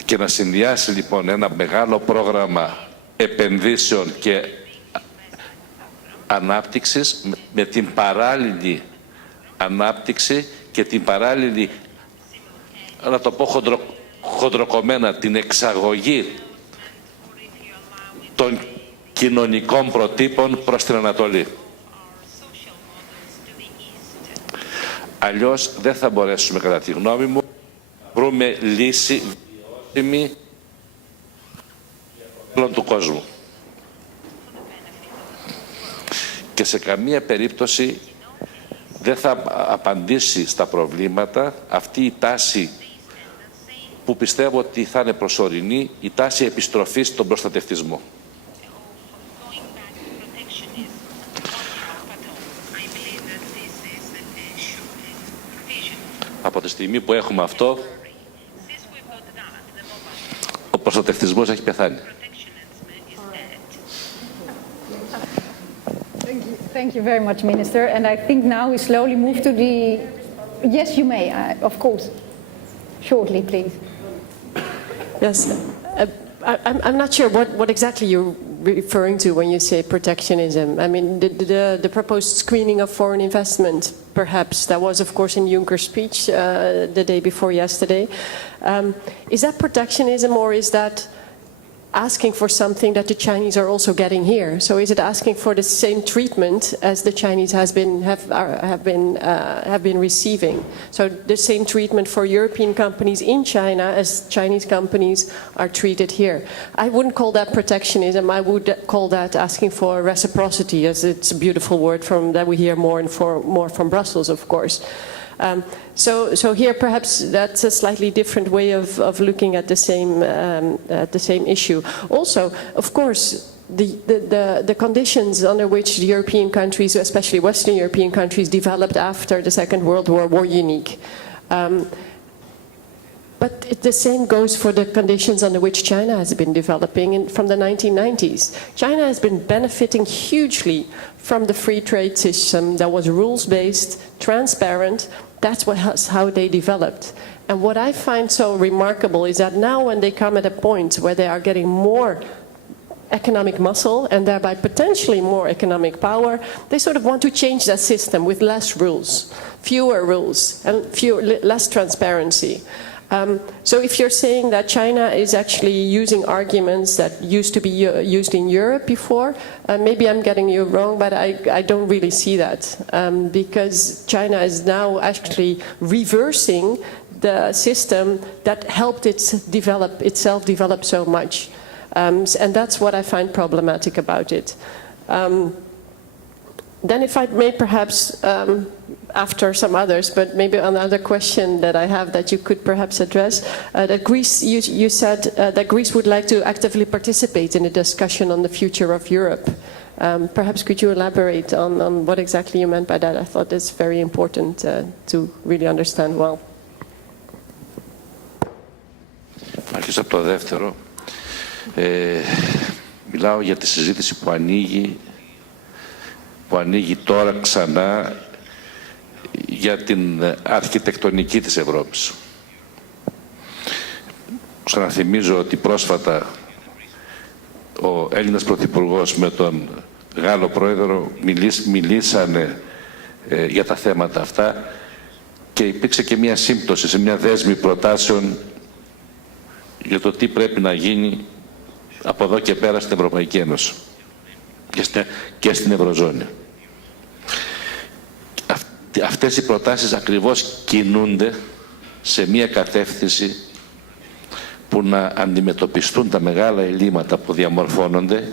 Και να συνδυάσει λοιπόν ένα μεγάλο πρόγραμμα επενδύσεων και ανάπτυξης με την παράλληλη ανάπτυξη και την παράλληλη, να το πω χοντροκομμένα, την εξαγωγή των κοινωνικών προτύπων προς την Ανατολή. Αλλιώς δεν θα μπορέσουμε, κατά τη γνώμη μου, να βρούμε λύση όλων του κόσμου. Και σε καμία περίπτωση δεν θα απαντήσει στα προβλήματα αυτή η τάση που πιστεύω ότι θα είναι προσωρινή, η τάση επιστροφής στον προστατευτισμό. Από τη στιγμή που έχουμε αυτό, ο προστατευτισμός έχει πεθάνει. Thank you very much, Minister. And I think now we slowly move to the... Yes, you may, of course. Shortly, please. Yes. I'm not sure what exactly you're referring to when you say protectionism. I mean, the proposed screening of foreign investment, perhaps, that was, of course, in Juncker's speech the day before yesterday. Is that protectionism, or is that asking for something that the Chinese are also getting here? So is it asking for the same treatment as the Chinese have been receiving? So the same treatment for European companies in China as Chinese companies are treated here. I wouldn't call that protectionism. I would call that asking for reciprocity, as it's a beautiful word that we hear more from Brussels, of course. So here perhaps that's a slightly different way of looking at the same issue. Also, of course, the conditions under which the European countries, especially Western European countries, developed after the Second World War were unique. But the same goes for the conditions under which China has been developing from the 1990s. China has been benefiting hugely from the free trade system that was rules-based, transparent. That's how they developed. And what I find so remarkable is that now when they come at a point where they are getting more economic muscle and thereby potentially more economic power, they sort of want to change that system with less rules, fewer rules, and less transparency. So if you're saying that China is actually using arguments that used to be used in Europe before, maybe I'm getting you wrong, but I don't really see that, because China is now actually reversing the system that helped itself develop so much. And that's what I find problematic about it. Then if I may perhaps, after some others, but maybe another question that I have that you could perhaps address, that Greece, you said that Greece would like to actively participate in a discussion on the future of Europe. Perhaps could you elaborate on what exactly you meant by that? I thought it's very important to really understand well. Αρχίζω από το δεύτερο. Μιλάω για τη συζήτηση που ανοίγει τώρα ξανά για την αρχιτεκτονική της Ευρώπης. Ξαναθυμίζω ότι πρόσφατα ο Έλληνας Πρωθυπουργός με τον Γάλλο Πρόεδρο μιλήσανε για τα θέματα αυτά και υπήρξε και μια σύμπτωση σε μια δέσμη προτάσεων για το τι πρέπει να γίνει από εδώ και πέρα στην Ευρωπαϊκή Ένωση και στην Ευρωζώνη. Αυτές οι προτάσεις ακριβώς κινούνται σε μια κατεύθυνση που να αντιμετωπιστούν τα μεγάλα ελλείμματα που διαμορφώνονται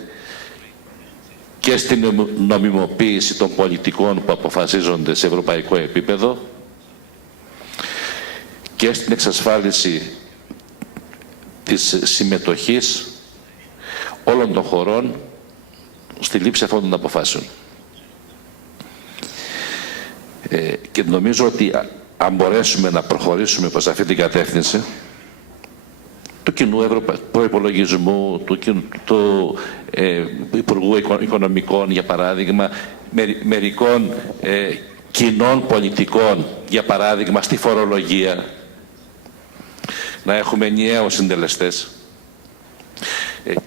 και στην νομιμοποίηση των πολιτικών που αποφασίζονται σε ευρωπαϊκό επίπεδο και στην εξασφάλιση της συμμετοχής όλων των χωρών στη λήψη αυτών των αποφάσεων. Και νομίζω ότι αν μπορέσουμε να προχωρήσουμε προς αυτή την κατεύθυνση του κοινού προϋπολογισμού, του Υπουργού Οικονομικών, για παράδειγμα, μερικών κοινών πολιτικών, για παράδειγμα, στη φορολογία, να έχουμε ενιαίους συντελεστές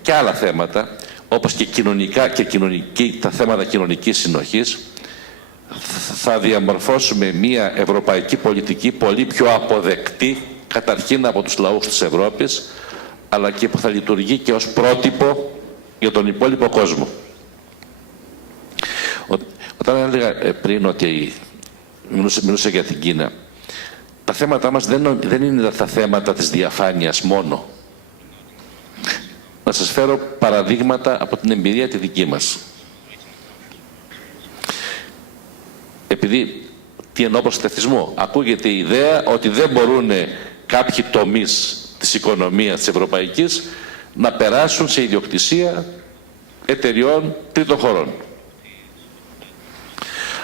και άλλα θέματα, όπως και κοινωνικά και τα θέματα κοινωνικής συνοχής, θα διαμορφώσουμε μια ευρωπαϊκή πολιτική πολύ πιο αποδεκτή, καταρχήν από τους λαούς της Ευρώπης, αλλά και που θα λειτουργεί και ως πρότυπο για τον υπόλοιπο κόσμο. Όταν έλεγα πριν ότι μιλούσα για την Κίνα, τα θέματα μας δεν είναι τα θέματα της διαφάνειας μόνο. Να σας φέρω παραδείγματα από την εμπειρία τη δική μας. Επειδή, τι εννοώ προστατευτισμό, ακούγεται η ιδέα ότι δεν μπορούν κάποιοι τομείς της οικονομίας της ευρωπαϊκής να περάσουν σε ιδιοκτησία εταιριών τρίτων χωρών.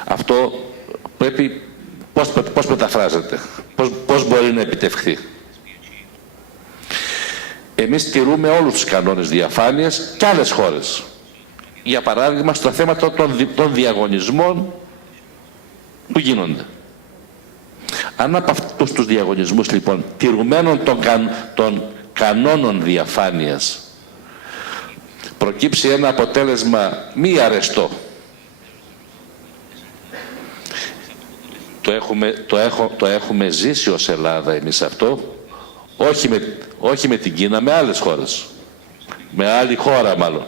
Αυτό πρέπει, πώς μεταφράζεται, πώς μπορεί να επιτευχθεί. Εμείς τηρούμε όλους τους κανόνες διαφάνειας και άλλες χώρες. Για παράδειγμα, στο θέμα των διαγωνισμών που γίνονται. Αν από αυτούς τους διαγωνισμούς, λοιπόν, τηρουμένων των κανόνων διαφάνειας, προκύψει ένα αποτέλεσμα μη αρεστό, το έχουμε ζήσει ως Ελλάδα εμείς αυτό, όχι με την Κίνα, με άλλες χώρες. Με άλλη χώρα μάλλον.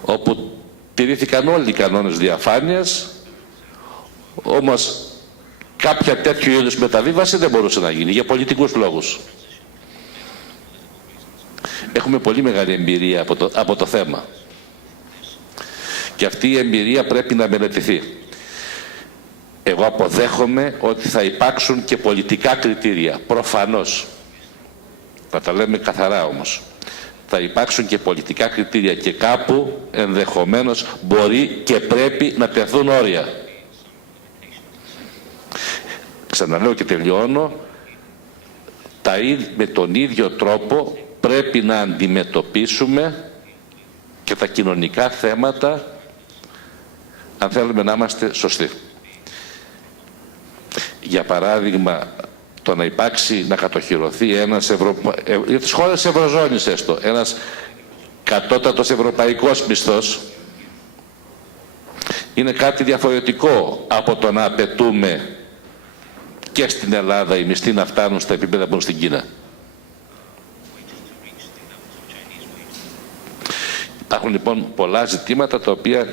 Όπου τηρήθηκαν όλοι οι κανόνες διαφάνειας, όμως κάποια τέτοιου είδους μεταβίβαση δεν μπορούσε να γίνει για πολιτικούς λόγους. Έχουμε πολύ μεγάλη εμπειρία από το θέμα. Και αυτή η εμπειρία πρέπει να μελετηθεί. Εγώ αποδέχομαι ότι θα υπάρξουν και πολιτικά κριτήρια, προφανώς. Θα τα λέμε καθαρά όμως. Θα υπάρξουν και πολιτικά κριτήρια και κάπου ενδεχομένως μπορεί και πρέπει να τεθούν όρια. Ξαναλέω και τελειώνω, με τον ίδιο τρόπο πρέπει να αντιμετωπίσουμε και τα κοινωνικά θέματα αν θέλουμε να είμαστε σωστοί. Για παράδειγμα, το να υπάρξει, να κατοχυρωθεί ένας για τις χώρες Ευρωζώνης έστω, ένας κατώτατος ευρωπαϊκός μισθός, είναι κάτι διαφορετικό από το να απαιτούμε και στην Ελλάδα οι μισθοί να φτάνουν στα επίπεδα που είναι στην Κίνα. Υπάρχουν λοιπόν πολλά ζητήματα τα οποία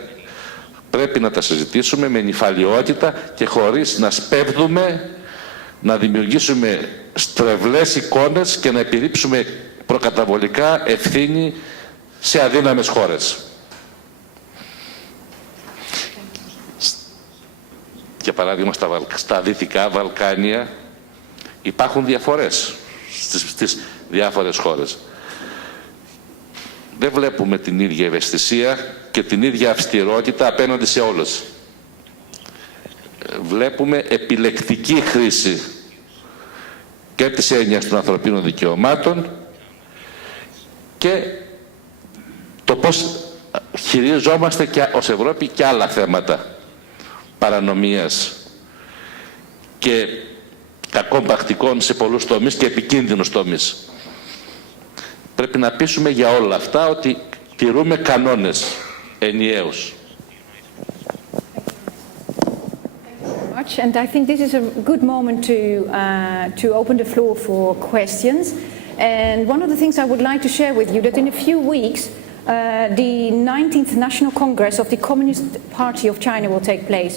πρέπει να τα συζητήσουμε με νηφαλιότητα και χωρίς να σπέβδουμε, να δημιουργήσουμε στρεβλές εικόνες και να επιρρύψουμε προκαταβολικά ευθύνη σε αδύναμες χώρες. Για παράδειγμα, στα Δυτικά Βαλκάνια υπάρχουν διαφορές στις διάφορες χώρες. Δεν βλέπουμε την ίδια ευαισθησία και την ίδια αυστηρότητα απέναντι σε όλους. Βλέπουμε επιλεκτική χρήση και της έννοιας των ανθρωπίνων δικαιωμάτων και το πώς χειριζόμαστε και ως Ευρώπη και άλλα θέματα παρανομίας και κακών πρακτικών σε πολλούς τομείς και επικίνδυνους τομείς. Πρέπει να πείσουμε για όλα αυτά ότι τηρούμε κανόνες ενιαίους. And I think this is a good moment to open the floor for questions. And one of the things I would like to share with you that in a few weeks the 19th National Congress of the Communist Party of China will take place.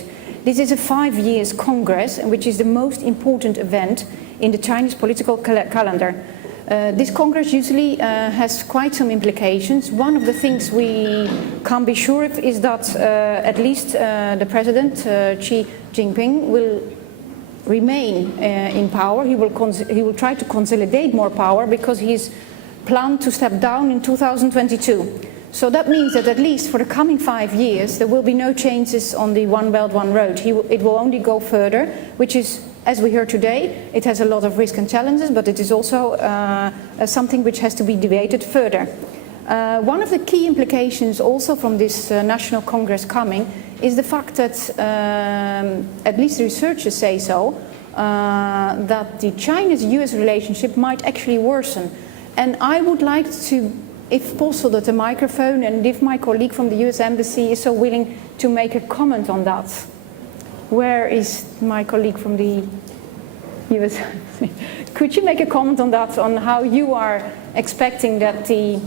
This is a 5-year congress, which is the most important event in the Chinese political calendar. This Congress usually has quite some implications. One of the things we can be sure of is that at least the President, Xi Jinping, will remain in power. He will try to consolidate more power because he's planned to step down in 2022. So that means that at least for the coming 5 years, there will be no changes on the One Belt, One Road. It will only go further, which is, as we heard today, it has a lot of risks and challenges, but it is also something which has to be debated further. One of the key implications also from this National Congress coming is the fact that, at least the researchers say so, that the China-US relationship might actually worsen. And I would like to, if possible, that the microphone, and if my colleague from the US Embassy is so willing to make a comment on that. Where is my colleague from the US Embassy? Could you make a comment on that, on how you are expecting that the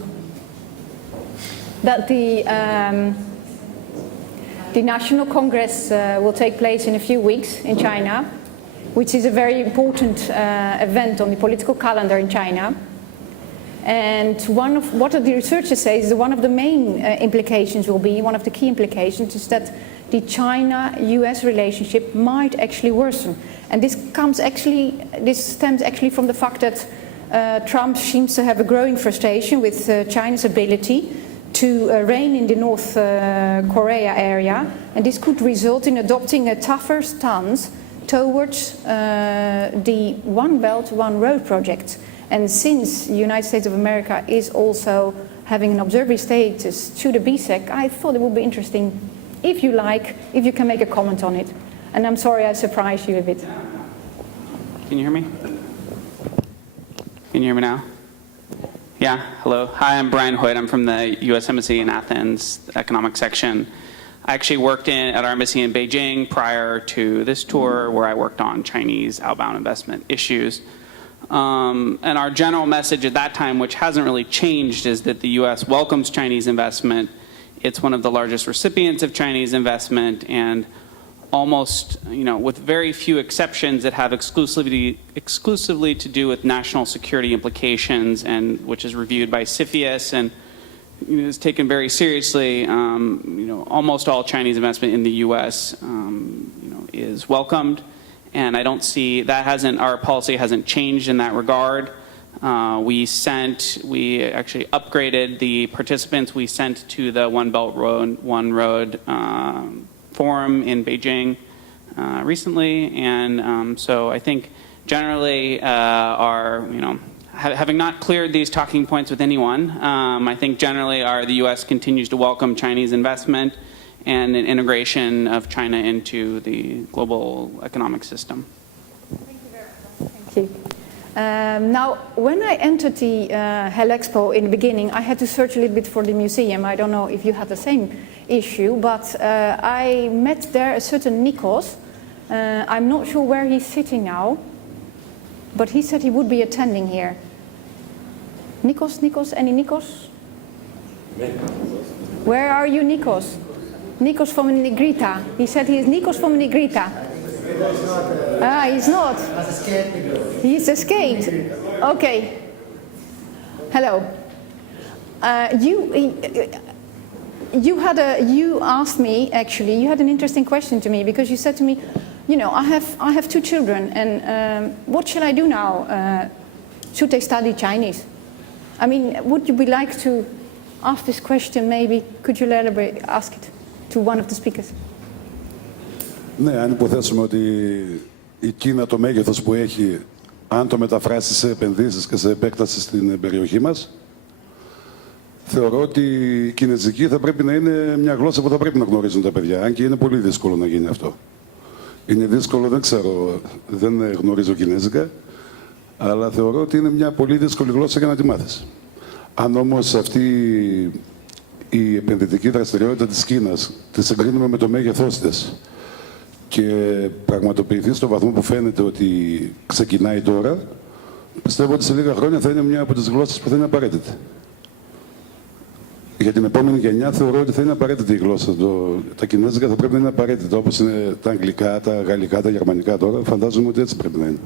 National Congress will take place in a few weeks in China, which is a very important event on the political calendar in China. And what the researchers say is that one of the main implications will be, one of the key implications is that the China-US relationship might actually worsen. And this stems actually from the fact that Trump seems to have a growing frustration with China's ability to reign in the North Korea area, and this could result in adopting a tougher stance towards the One Belt, One Road project. And since the United States of America is also having an observer status to the BSEC, I thought it would be interesting, if you like, if you can make a comment on it. And I'm sorry I surprised you a bit. Can you hear me? Can you hear me now? Yeah, hello. Hi, I'm Brian Hoyt. I'm from the U.S. Embassy in Athens, economic section. I actually worked at our embassy in Beijing prior to this tour, where I worked on Chinese outbound investment issues. And our general message at that time, which hasn't really changed, is that the U.S. welcomes Chinese investment. It's one of the largest recipients of Chinese investment, and almost, with very few exceptions that have exclusively to do with national security implications, and which is reviewed by CFIUS and is taken very seriously. Almost all Chinese investment in the U.S. Is welcomed, and I don't see that our policy hasn't changed in that regard. We actually upgraded the participants we sent to the One Belt One Road forum in Beijing recently, and so I think generally having not cleared these talking points with anyone, I think generally the U.S. continues to welcome Chinese investment and an integration of China into the global economic system. Thank you very much. Thank you. Now, when I entered the Helexpo in the beginning, I had to search a little bit for the museum. I don't know if you had the same issue, but I met there a certain Nikos. I'm not sure where he's sitting now, but he said he would be attending here. Nikos, any Nikos? Where are you, Nikos? Nikos from Negrita. He said he is Nikos from Negrita. He's not. He's escaped. Okay. Hello. You asked me, actually, you had an interesting question to me, because you said to me, I have two children, and what shall I do now? Should they study Chinese? I mean, would you be like to ask this question? Maybe could you elaborate, ask it to one of the speakers? Ναι, αν υποθέσουμε ότι η Κίνα το μέγεθος που έχει, αν το μεταφράσει σε επενδύσεις και σε επέκταση στην περιοχή μας, θεωρώ ότι η κινέζικη θα πρέπει να είναι μια γλώσσα που θα πρέπει να γνωρίζουν τα παιδιά, αν και είναι πολύ δύσκολο να γίνει αυτό. Είναι δύσκολο, δεν ξέρω, δεν γνωρίζω κινέζικα, αλλά θεωρώ ότι είναι μια πολύ δύσκολη γλώσσα για να τη μάθεις. Αν όμως αυτή η επενδυτική δραστηριότητα της Κίνας τη συγκρίνουμε με το μέγεθός της και πραγματοποιηθεί στο βαθμό που φαίνεται ότι ξεκινάει τώρα, πιστεύω ότι σε λίγα χρόνια θα είναι μια από τις γλώσσες που θα είναι απαραίτητη. Για την επόμενη γενιά θεωρώ ότι θα είναι απαραίτητη η γλώσσα. Τα κινέζικα θα πρέπει να είναι απαραίτητα, όπως είναι τα αγγλικά, τα γαλλικά, τα γερμανικά τώρα. Φαντάζομαι ότι έτσι πρέπει να είναι.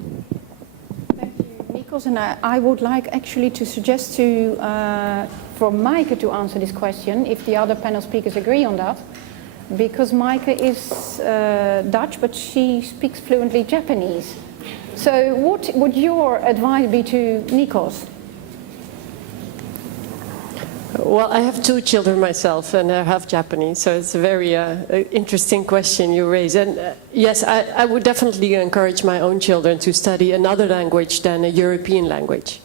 And I would like actually to suggest for Maaike to answer this question, if the other panel speakers agree on that, because Maaike is Dutch, but she speaks fluently Japanese. So what would your advice be to Nikos? Well, I have 2 children myself, and they're half Japanese, so it's a very interesting question you raise. And yes, I would definitely encourage my own children to study another language than a European language.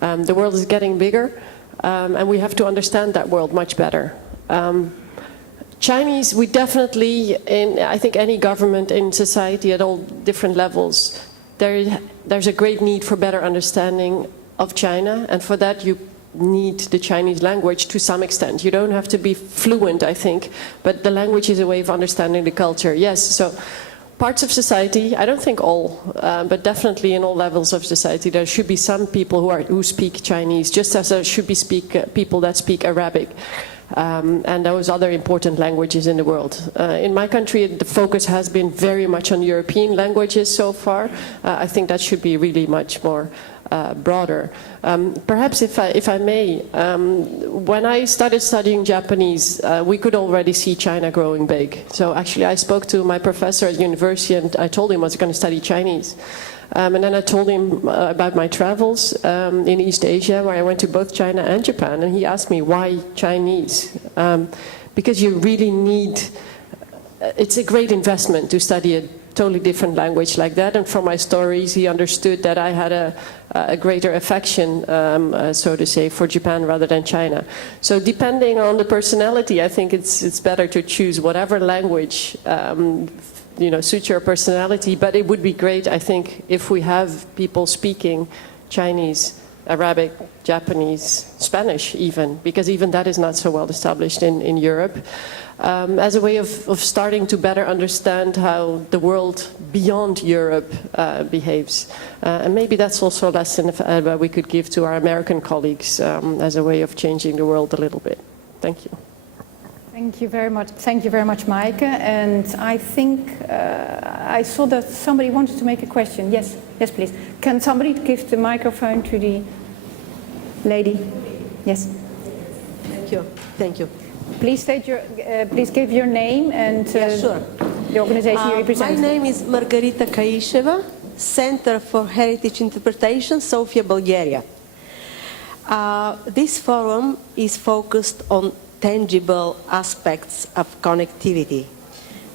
The world is getting bigger, and we have to understand that world much better. Chinese, we definitely, I think any government in society at all different levels, there's a great need for better understanding of China, and for that you need the Chinese language to some extent. You don't have to be fluent, I think, but the language is a way of understanding the culture. Yes, so parts of society, I don't think all, but definitely in all levels of society, there should be some people who speak Chinese, just as there should be people that speak Arabic. And those other important languages in the world. In my country, the focus has been very much on European languages so far. I think that should be really much more broader. Perhaps if I may, when I started studying Japanese, we could already see China growing big. So actually I spoke to my professor at university and I told him I was going to study Chinese. And then I told him about my travels in East Asia, where I went to both China and Japan. And he asked me, why Chinese? Because you really need, it's a great investment to study a totally different language like that. And from my stories, he understood that I had a greater affection, so to say, for Japan rather than China. So depending on the personality, I think it's better to choose whatever language suit your personality, but it would be great, I think, if we have people speaking Chinese, Arabic, Japanese, Spanish even, because even that is not so well established in Europe, as a way of starting to better understand how the world beyond Europe behaves. And maybe that's also a lesson we could give to our American colleagues as a way of changing the world a little bit. Thank you. Thank you very much. Thank you very much, Maaike. And I think I saw that somebody wanted to make a question. Yes, yes, please. Can somebody give the microphone to the lady? Yes. Thank you. Thank you. Please please give your name and sure. The organization you represent. My name is Margarita Kaisheva, Center for Heritage Interpretation, Sofia, Bulgaria. This forum is focused on tangible aspects of connectivity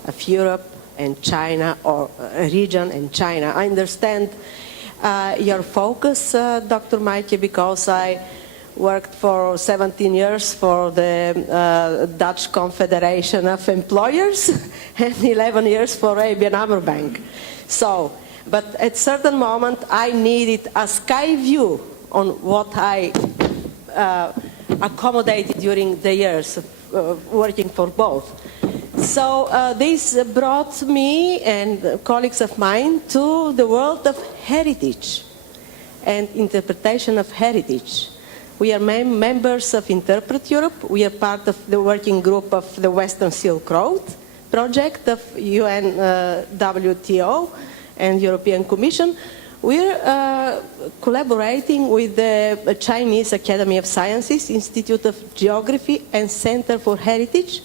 of Europe and China, or a region and China. I understand your focus, Dr. Maaike, because I worked for 17 years for the Dutch Confederation of Employers and 11 years for ABN AMRO Bank. So, but at a certain moment I needed a sky view on what I accommodated during the years of working for both. So this brought me and colleagues of mine to the world of heritage and interpretation of heritage. We are members of Interpret Europe. We are part of the working group of the Western Silk Road project of UN, WTO and European Commission. We're collaborating with the Chinese Academy of Sciences, Institute of Geography and Center for Heritage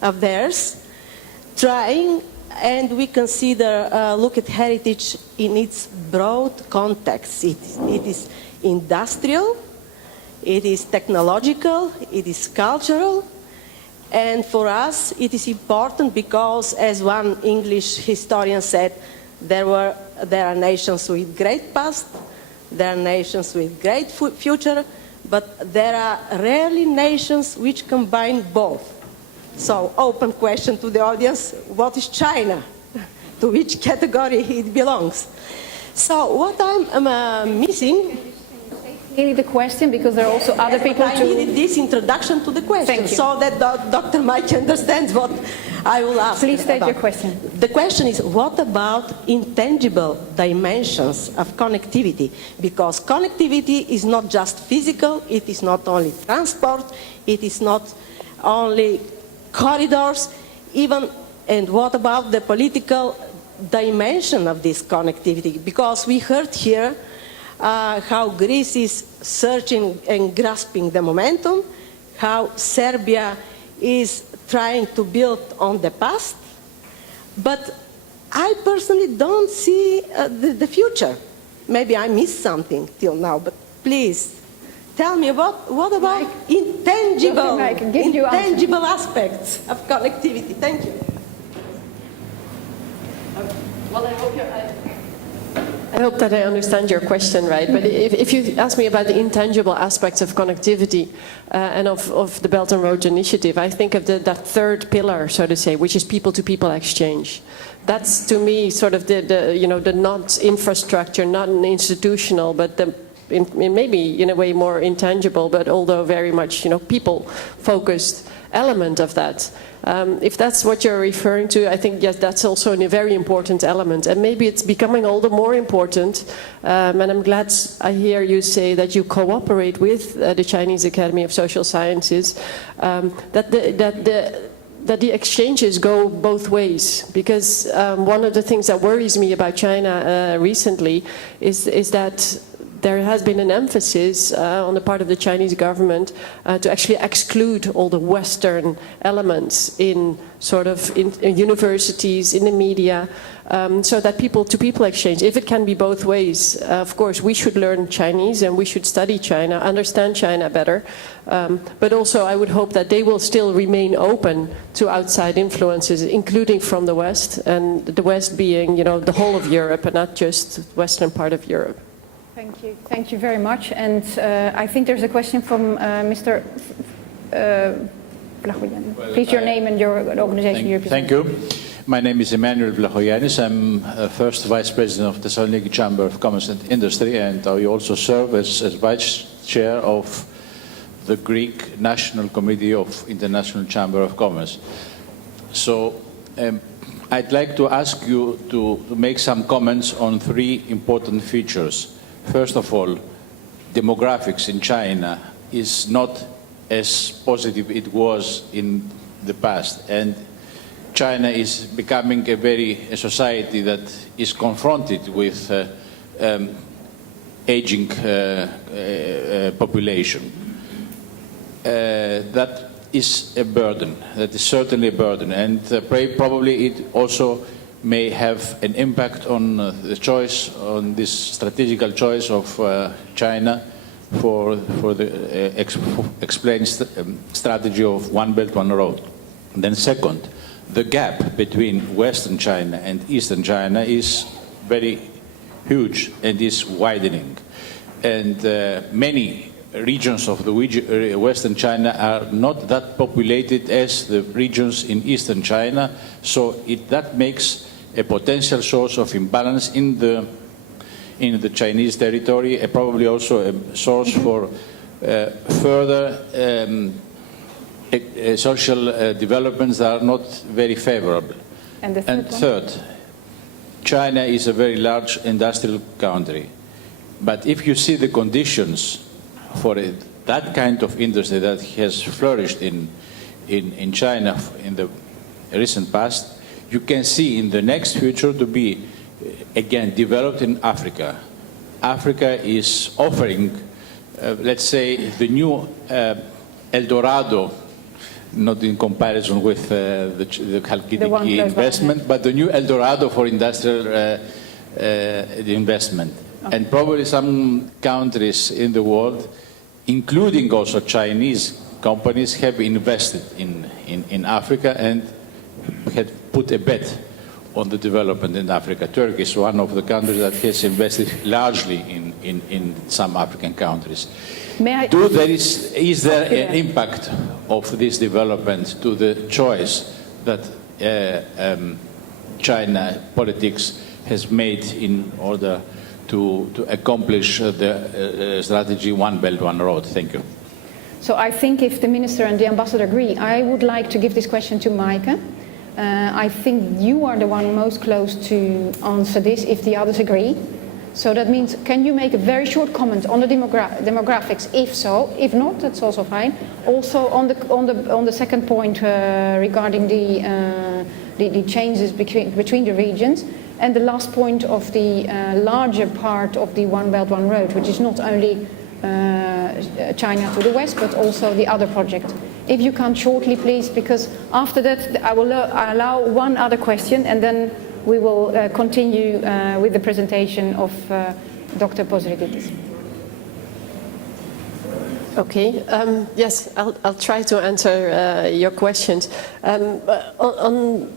of theirs, trying, and we consider, look at heritage in its broad context. It is industrial, it is technological, it is cultural, and for us it is important because, as one English historian said, there are nations with great past, there are nations with great future, but there are rarely nations which combine both. So, open question to the audience, what is China? To which category it belongs? So, what I'm missing... Really the question, because there are also other people I needed this introduction to the question, so that Dr. Maaike understands what I will ask. Please state your question. The question is, what about intangible dimensions of connectivity? Because connectivity is not just physical, it is not only transport, it is not only corridors, even, and what about the political dimension of this connectivity? Because we heard here how Greece is searching and grasping the momentum, how Serbia is trying to build on the past, but I personally don't see the future. Maybe I missed something till now, but please tell me what about intangible, intangible aspects of connectivity? Thank you. Well, I hope that I understand your question right. But if you ask me about the intangible aspects of connectivity and of the Belt and Road Initiative, I think of that third pillar, so to say, which is people-to-people exchange. That's to me sort of the not infrastructure, not an institutional, but maybe in a way more intangible, but although very much people-focused element of that. If that's what you're referring to, I think yes, that's also a very important element, and maybe it's becoming all the more important. And I'm glad I hear you say that you cooperate with the Chinese Academy of Social Sciences. That the exchanges go both ways, because one of the things that worries me about China recently is that there has been an emphasis on the part of the Chinese government to actually exclude all the Western elements in universities, in the media, so that people-to-people exchange, if it can be both ways, of course, we should learn Chinese and we should study China, understand China better, but also I would hope that they will still remain open to outside influences, including from the West, and the West being, the whole of Europe and not just the Western part of Europe. Thank you. Thank you very much. And I think there's a question from Mr. Vlachogiannis. Please, your name and your organization you represent. Thank you. My name is Emmanuel Vlachogiannis. I'm first Vice President of the Thessaloniki Chamber of Commerce and Industry, and I also serve as Vice Chair of the Greek National Committee of International Chamber of Commerce. So I'd like to ask you to make some comments on three important features. First of all, demographics in China is not as positive it was in the past, and China is becoming a society that is confronted with aging population. That is a burden. That is certainly a burden, and probably it also may have an impact on the choice, on this strategical choice of China for the explained strategy of One Belt, One Road. And then second, the gap between Western China and Eastern China is very huge and is widening. And many regions of the Western China are not that populated as the regions in Eastern China, so that makes a potential source of imbalance in the Chinese territory, and probably also a source for further social developments that are not very favorable. And third, China is a very large industrial country, but if you see the conditions for that kind of industry that has flourished in China in the recent past, you can see in the next future to be, again, developed in Africa. Africa is offering, let's say, the new El Dorado, not in comparison with the Halkidiki investment, but the new El Dorado for industrial investment. Okay. And probably some countries in the world, including also Chinese companies, have invested in Africa and had put a bet on the development in Africa. Turkey is one of the countries that has invested largely in some African countries. Is there an impact of this development to the choice that China politics has made in order to accomplish the strategy One Belt, One Road? Thank you. So I think if the Minister and the Ambassador agree, I would like to give this question to Maaike. I think you are the one most close to answer this if the others agree. So that means, can you make a very short comment on the demographics, if so? If not, that's also fine. Also on the second point regarding the changes between the regions, and the last point of the larger part of the One Belt, One Road, which is not only China to the west, but also the other project. If you can shortly, please, because after that I will allow one other question, and then we will continue with the presentation of Dr. Pozrididis. Okay. Yes, I'll try to answer your questions. On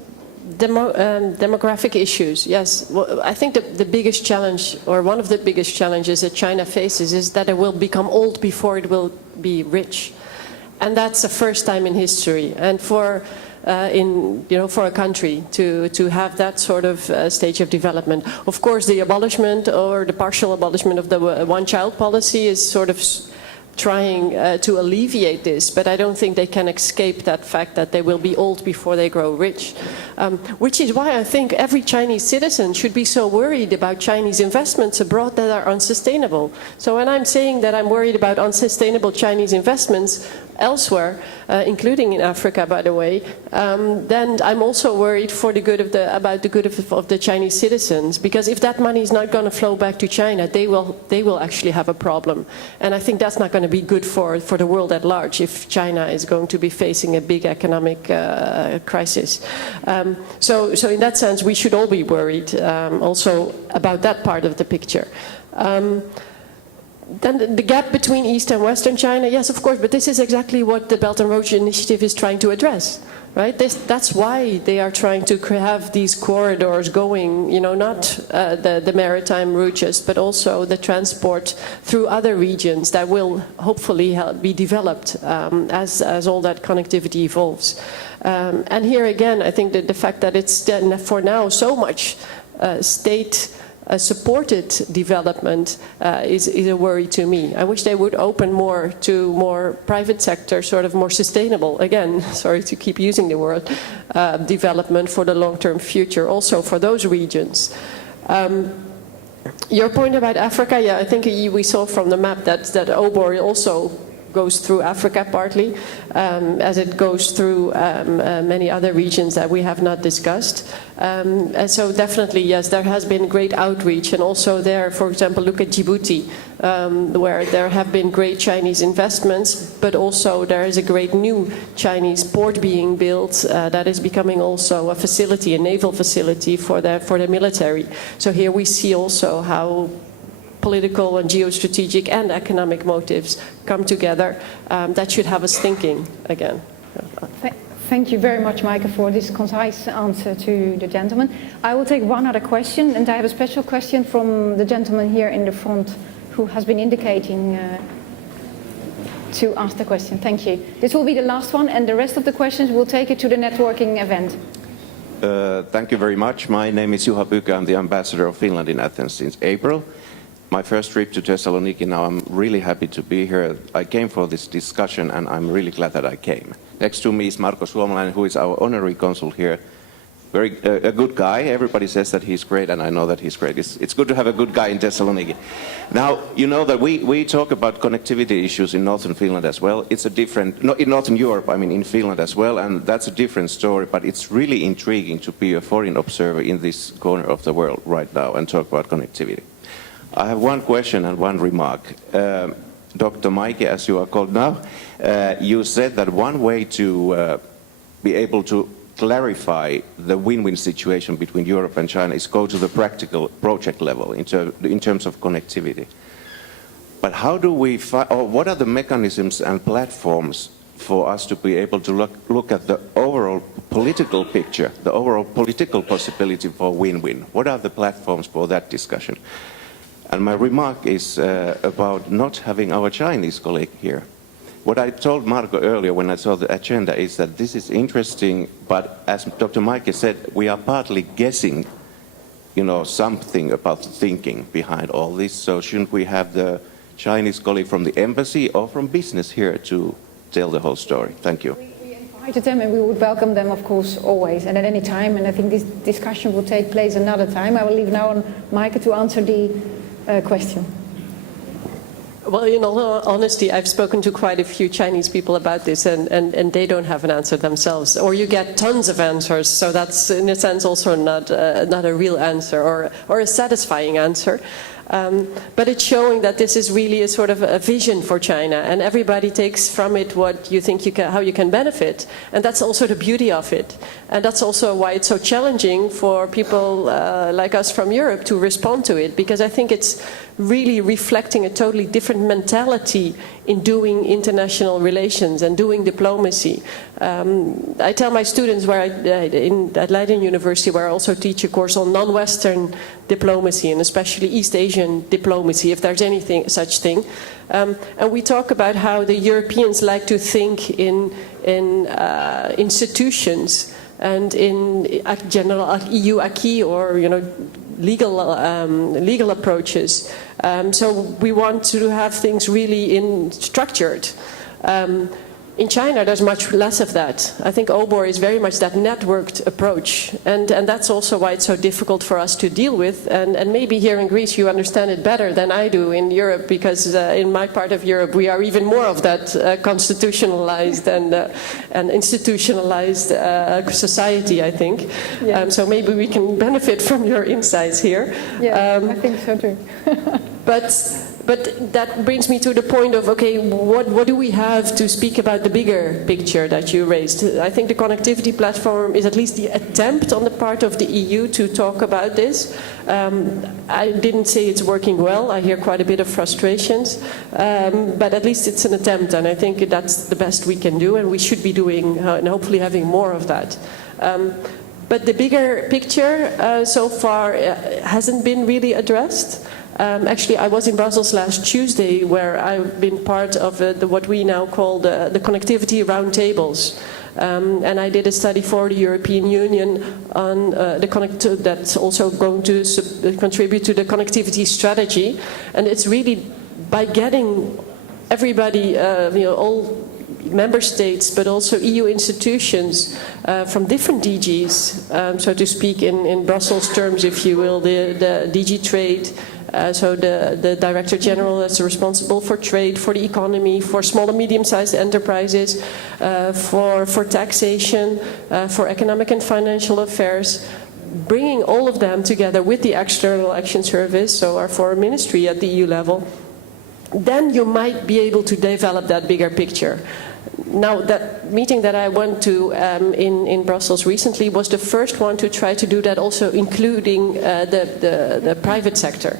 demographic issues, yes. Well, I think the biggest challenge, or one of the biggest challenges that China faces, is that it will become old before it will be rich, and that's the first time in history. And for for a country to have that sort of stage of development, of course, the abolishment or the partial abolishment of the one-child policy is sort of trying to alleviate this, but I don't think they can escape that fact that they will be old before they grow rich. Which is why I think every Chinese citizen should be so worried about Chinese investments abroad that are unsustainable. So when I'm saying that I'm worried about unsustainable Chinese investments elsewhere, including in Africa, by the way, then I'm also worried for the good of about the good of the Chinese citizens, because if that money is not going to flow back to China, they will actually have a problem, and I think that's not going to be good for the world at large if China is going to be facing a big economic crisis. So in that sense, we should all be worried also about that part of the picture. Then the gap between East and Western China, yes, of course, but this is exactly what the Belt and Road Initiative is trying to address, right? That's why they are trying to have these corridors going, not the maritime routes, but also the transport through other regions that will hopefully be developed as all that connectivity evolves. And here again, I think that the fact that it's for now so much state supported development is a worry to me. I wish they would open more to more private sector, sort of more sustainable, again, sorry to keep using the word, development for the long-term future, also for those regions. Your point about Africa, yeah, I think we saw from the map that OBOR also goes through Africa partly, as it goes through many other regions that we have not discussed. And so definitely, yes, there has been great outreach, and also there, for example, look at Djibouti, where there have been great Chinese investments, but also there is a great new Chinese port being built that is becoming also a facility, a naval facility for the military. So here we see also how political and geostrategic and economic motives come together. That should have us thinking again. Thank you very much, Maaike, for this concise answer to the gentleman. I will take one other question, and I have a special question from the gentleman here in the front who has been indicating to ask the question. Thank you. This will be the last one, and the rest of the questions will take it to the networking event. Thank you very much. My name is Juha Pykkä. I'm the ambassador of Finland in Athens since April. My first trip to Thessaloniki. Now I'm really happy to be here. I came for this discussion, and I'm really glad that I came. Next to me is Marko Suomalainen, who is our honorary consul here. A good guy. Everybody says that he's great, and I know that he's great. It's good to have a good guy in Thessaloniki. Now, you know that we talk about connectivity issues in northern Finland as well. It's a different, not in northern Europe, I mean in Finland as well, and that's a different story, but it's really intriguing to be a foreign observer in this corner of the world right now and talk about connectivity. I have one question and one remark. Dr. Maaike, as you are called now, you said that one way to be able to clarify the win-win situation between Europe and China is go to the practical project level in terms of connectivity. But how do we or what are the mechanisms and platforms for us to be able to look at the overall political picture, the overall political possibility for win-win? What are the platforms for that discussion? And my remark is about not having our Chinese colleague here. What I told Marko earlier when I saw the agenda is that this is interesting, but as Dr. Maaike said, we are partly guessing, something about the thinking behind all this. So shouldn't we have the Chinese colleague from the embassy or from business here to tell the whole story? Thank you. We invited them, and we would welcome them, of course, always and at any time. And I think this discussion will take place another time. I will leave now on Maaike to answer the question. Well, in all honesty, I've spoken to quite a few Chinese people about this, and they don't have an answer themselves. Or you get tons of answers, so that's in a sense also not a real answer or a satisfying answer. But it's showing that this is really a sort of a vision for China, and everybody takes from it what you think how you can benefit, and that's also the beauty of it. And that's also why it's so challenging for people like us from Europe to respond to it, because I think it's really reflecting a totally different mentality in doing international relations and doing diplomacy. I tell my students at Leiden University, where I also teach a course on non-Western diplomacy and especially East Asian diplomacy, if there's anything such thing. And we talk about how the Europeans like to think in institutions and in general EU acquis or legal approaches. So we want to have things really structured. In China, there's much less of that. I think OBOR is very much that networked approach. And that's also why it's so difficult for us to deal with. And maybe here in Greece you understand it better than I do in Europe, because in my part of Europe we are even more of that constitutionalized and institutionalized society, I think. Yeah. So maybe we can benefit from your insights here. Yeah, I think so too. But that brings me to the point of, okay, what do we have to speak about the bigger picture that you raised? I think the connectivity platform is at least the attempt on the part of the EU to talk about this. I didn't say it's working well. I hear quite a bit of frustrations. But at least it's an attempt, and I think that's the best we can do, and we should be doing, and hopefully having more of that. But the bigger picture so far hasn't been really addressed. Actually, I was in Brussels last Tuesday, where I've been part of what we now call the connectivity roundtables. And I did a study for the European Union on that's also going to contribute to the connectivity strategy. And it's really by getting everybody, all member states, but also EU institutions from different DGs, so to speak, in Brussels terms, if you will, the DG Trade, so the Director General that's responsible for trade, for the economy, for small and medium-sized enterprises, for taxation, for economic and financial affairs, bringing all of them together with the External Action Service, so our foreign ministry at the EU level, then you might be able to develop that bigger picture. Now, that meeting that I went to in Brussels recently was the first one to try to do that, also including the private sector.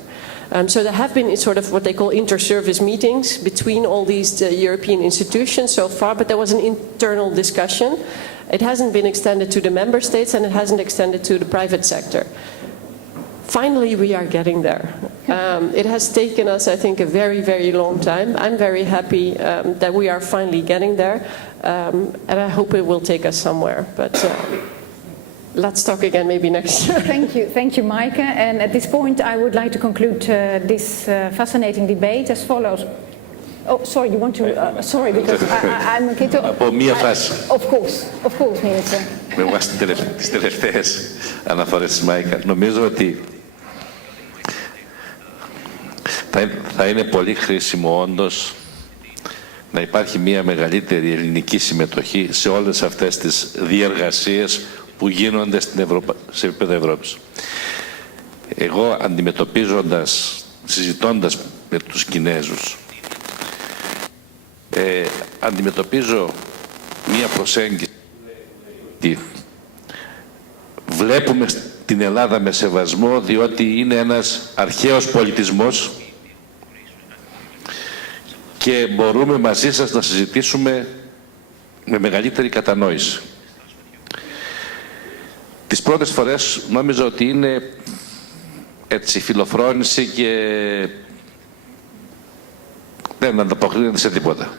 So there have been sort of what they call inter-service meetings between all these European institutions so far, but there was an internal discussion. It hasn't been extended to the member states, and it hasn't extended to the private sector. Finally, we are getting there. It has taken us, I think, a very, very long time. I'm very happy that we are finally getting there, and I hope it will take us somewhere. But let's talk again maybe next year. Thank you, Maaike. And at this point, I would like to conclude this fascinating debate as follows. Oh, sorry, you want to... sorry, because I'm... Από μία φράση. Of course, Minister. Με βάση τις τελευταίες αναφορές της Μάικα, νομίζω ότι θα είναι πολύ χρήσιμο όντως να υπάρχει μια μεγαλύτερη ελληνική συμμετοχή σε όλες αυτές τις διεργασίες που γίνονται σε επίπεδο Ευρώπης. Εγώ συζητώντας με τους Κινέζους, αντιμετωπίζω μια προσέγγιση. Βλέπουμε την Ελλάδα με σεβασμό, διότι είναι ένας αρχαίος πολιτισμός και μπορούμε μαζί σας να συζητήσουμε με μεγαλύτερη κατανόηση. Τις πρώτες φορές νόμιζα ότι είναι έτσι φιλοφρόνηση και δεν ανταποκρίνεται σε τίποτα.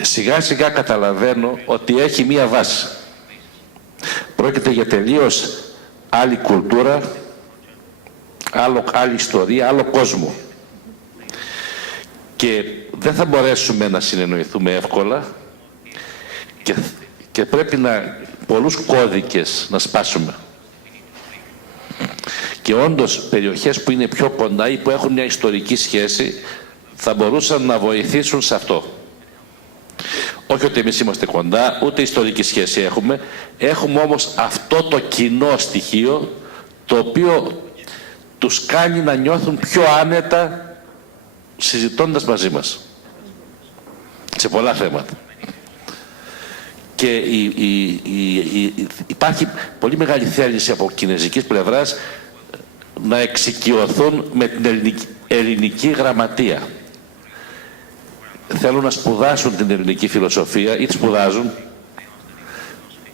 Σιγά σιγά καταλαβαίνω ότι έχει μία βάση. Πρόκειται για τελείως άλλη κουλτούρα, άλλη ιστορία, άλλο κόσμο. Και δεν θα μπορέσουμε να συνεννοηθούμε εύκολα και πρέπει πολλούς κώδικες να σπάσουμε. Και όντως περιοχές που είναι πιο κοντά ή που έχουν μια ιστορική σχέση θα μπορούσαν να βοηθήσουν σε αυτό. Όχι ότι εμείς είμαστε κοντά, ούτε ιστορική σχέση έχουμε. Έχουμε όμως αυτό το κοινό στοιχείο, το οποίο τους κάνει να νιώθουν πιο άνετα συζητώντας μαζί μας. Σε πολλά θέματα. Και υπάρχει πολύ μεγάλη θέληση από κινέζικης πλευράς να εξοικειωθούν με την ελληνική γραμματεία. Θέλουν να σπουδάσουν την ελληνική φιλοσοφία ή τη σπουδάζουν.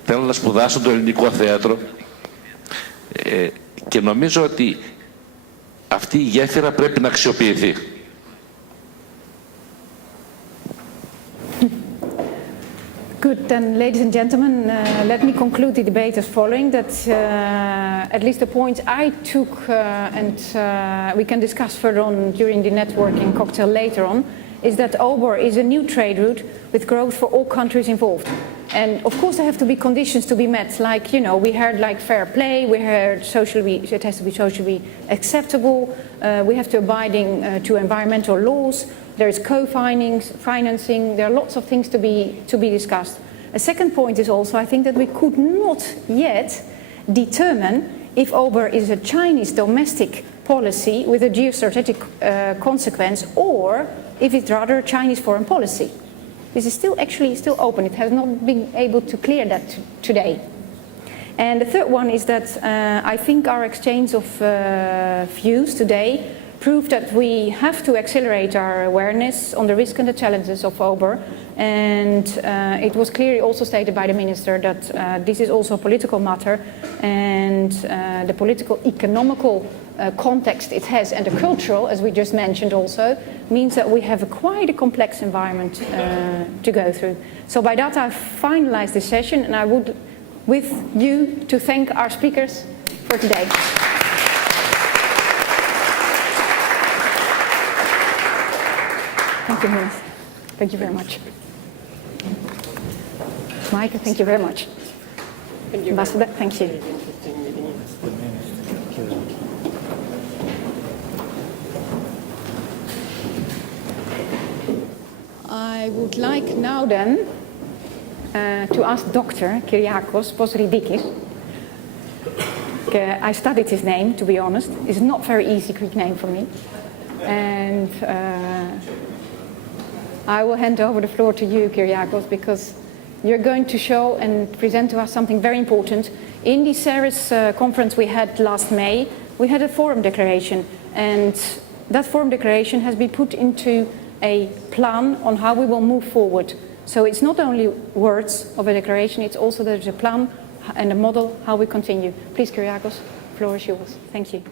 Θέλουν να σπουδάσουν το ελληνικό θέατρο. Και νομίζω ότι αυτή η γέφυρα πρέπει να αξιοποιηθεί. Good, then, ladies and gentlemen, let me conclude the debate as following, that at least the points I took, and we can discuss further on during the networking cocktail later on, is that OBOR is a new trade route with growth for all countries involved. And of course there have to be conditions to be met, like, you know, we heard like fair play, we heard it has to be socially acceptable, we have to abiding to environmental laws, there is co-financing, there are lots of things to be discussed. A second point is also, I think that we could not yet determine if OBOR is a Chinese domestic policy with a geostrategic consequence, or if it's rather a Chinese foreign policy. This is still open. It has not been able to clear that today. And the third one is that I think our exchange of views today proved that we have to accelerate our awareness on the risk and the challenges of OBOR. And it was clearly also stated by the Minister that this is also a political matter, and the political economical context it has, and the cultural, as we just mentioned also, means that we have quite a complex environment to go through. So by that I've finalized this session, and I would, with you, to thank our speakers for today. Thank you, Minister. Thank you very much. Mike, thank you very much. Ambassador, thank you. I would like now then to ask Dr. Kyriakos Posridikis. I studied his name, to be honest. It's not a very easy Greek name for me. And I will hand over the floor to you, Kyriakos, because you're going to show and present to us something very important. In the CERES conference we had last May, we had a forum declaration, and that forum declaration has been put into a plan on how we will move forward. So it's not only words of a declaration, it's also there's a plan and a model how we continue. Please, Kyriakos, the floor is yours. Thank you.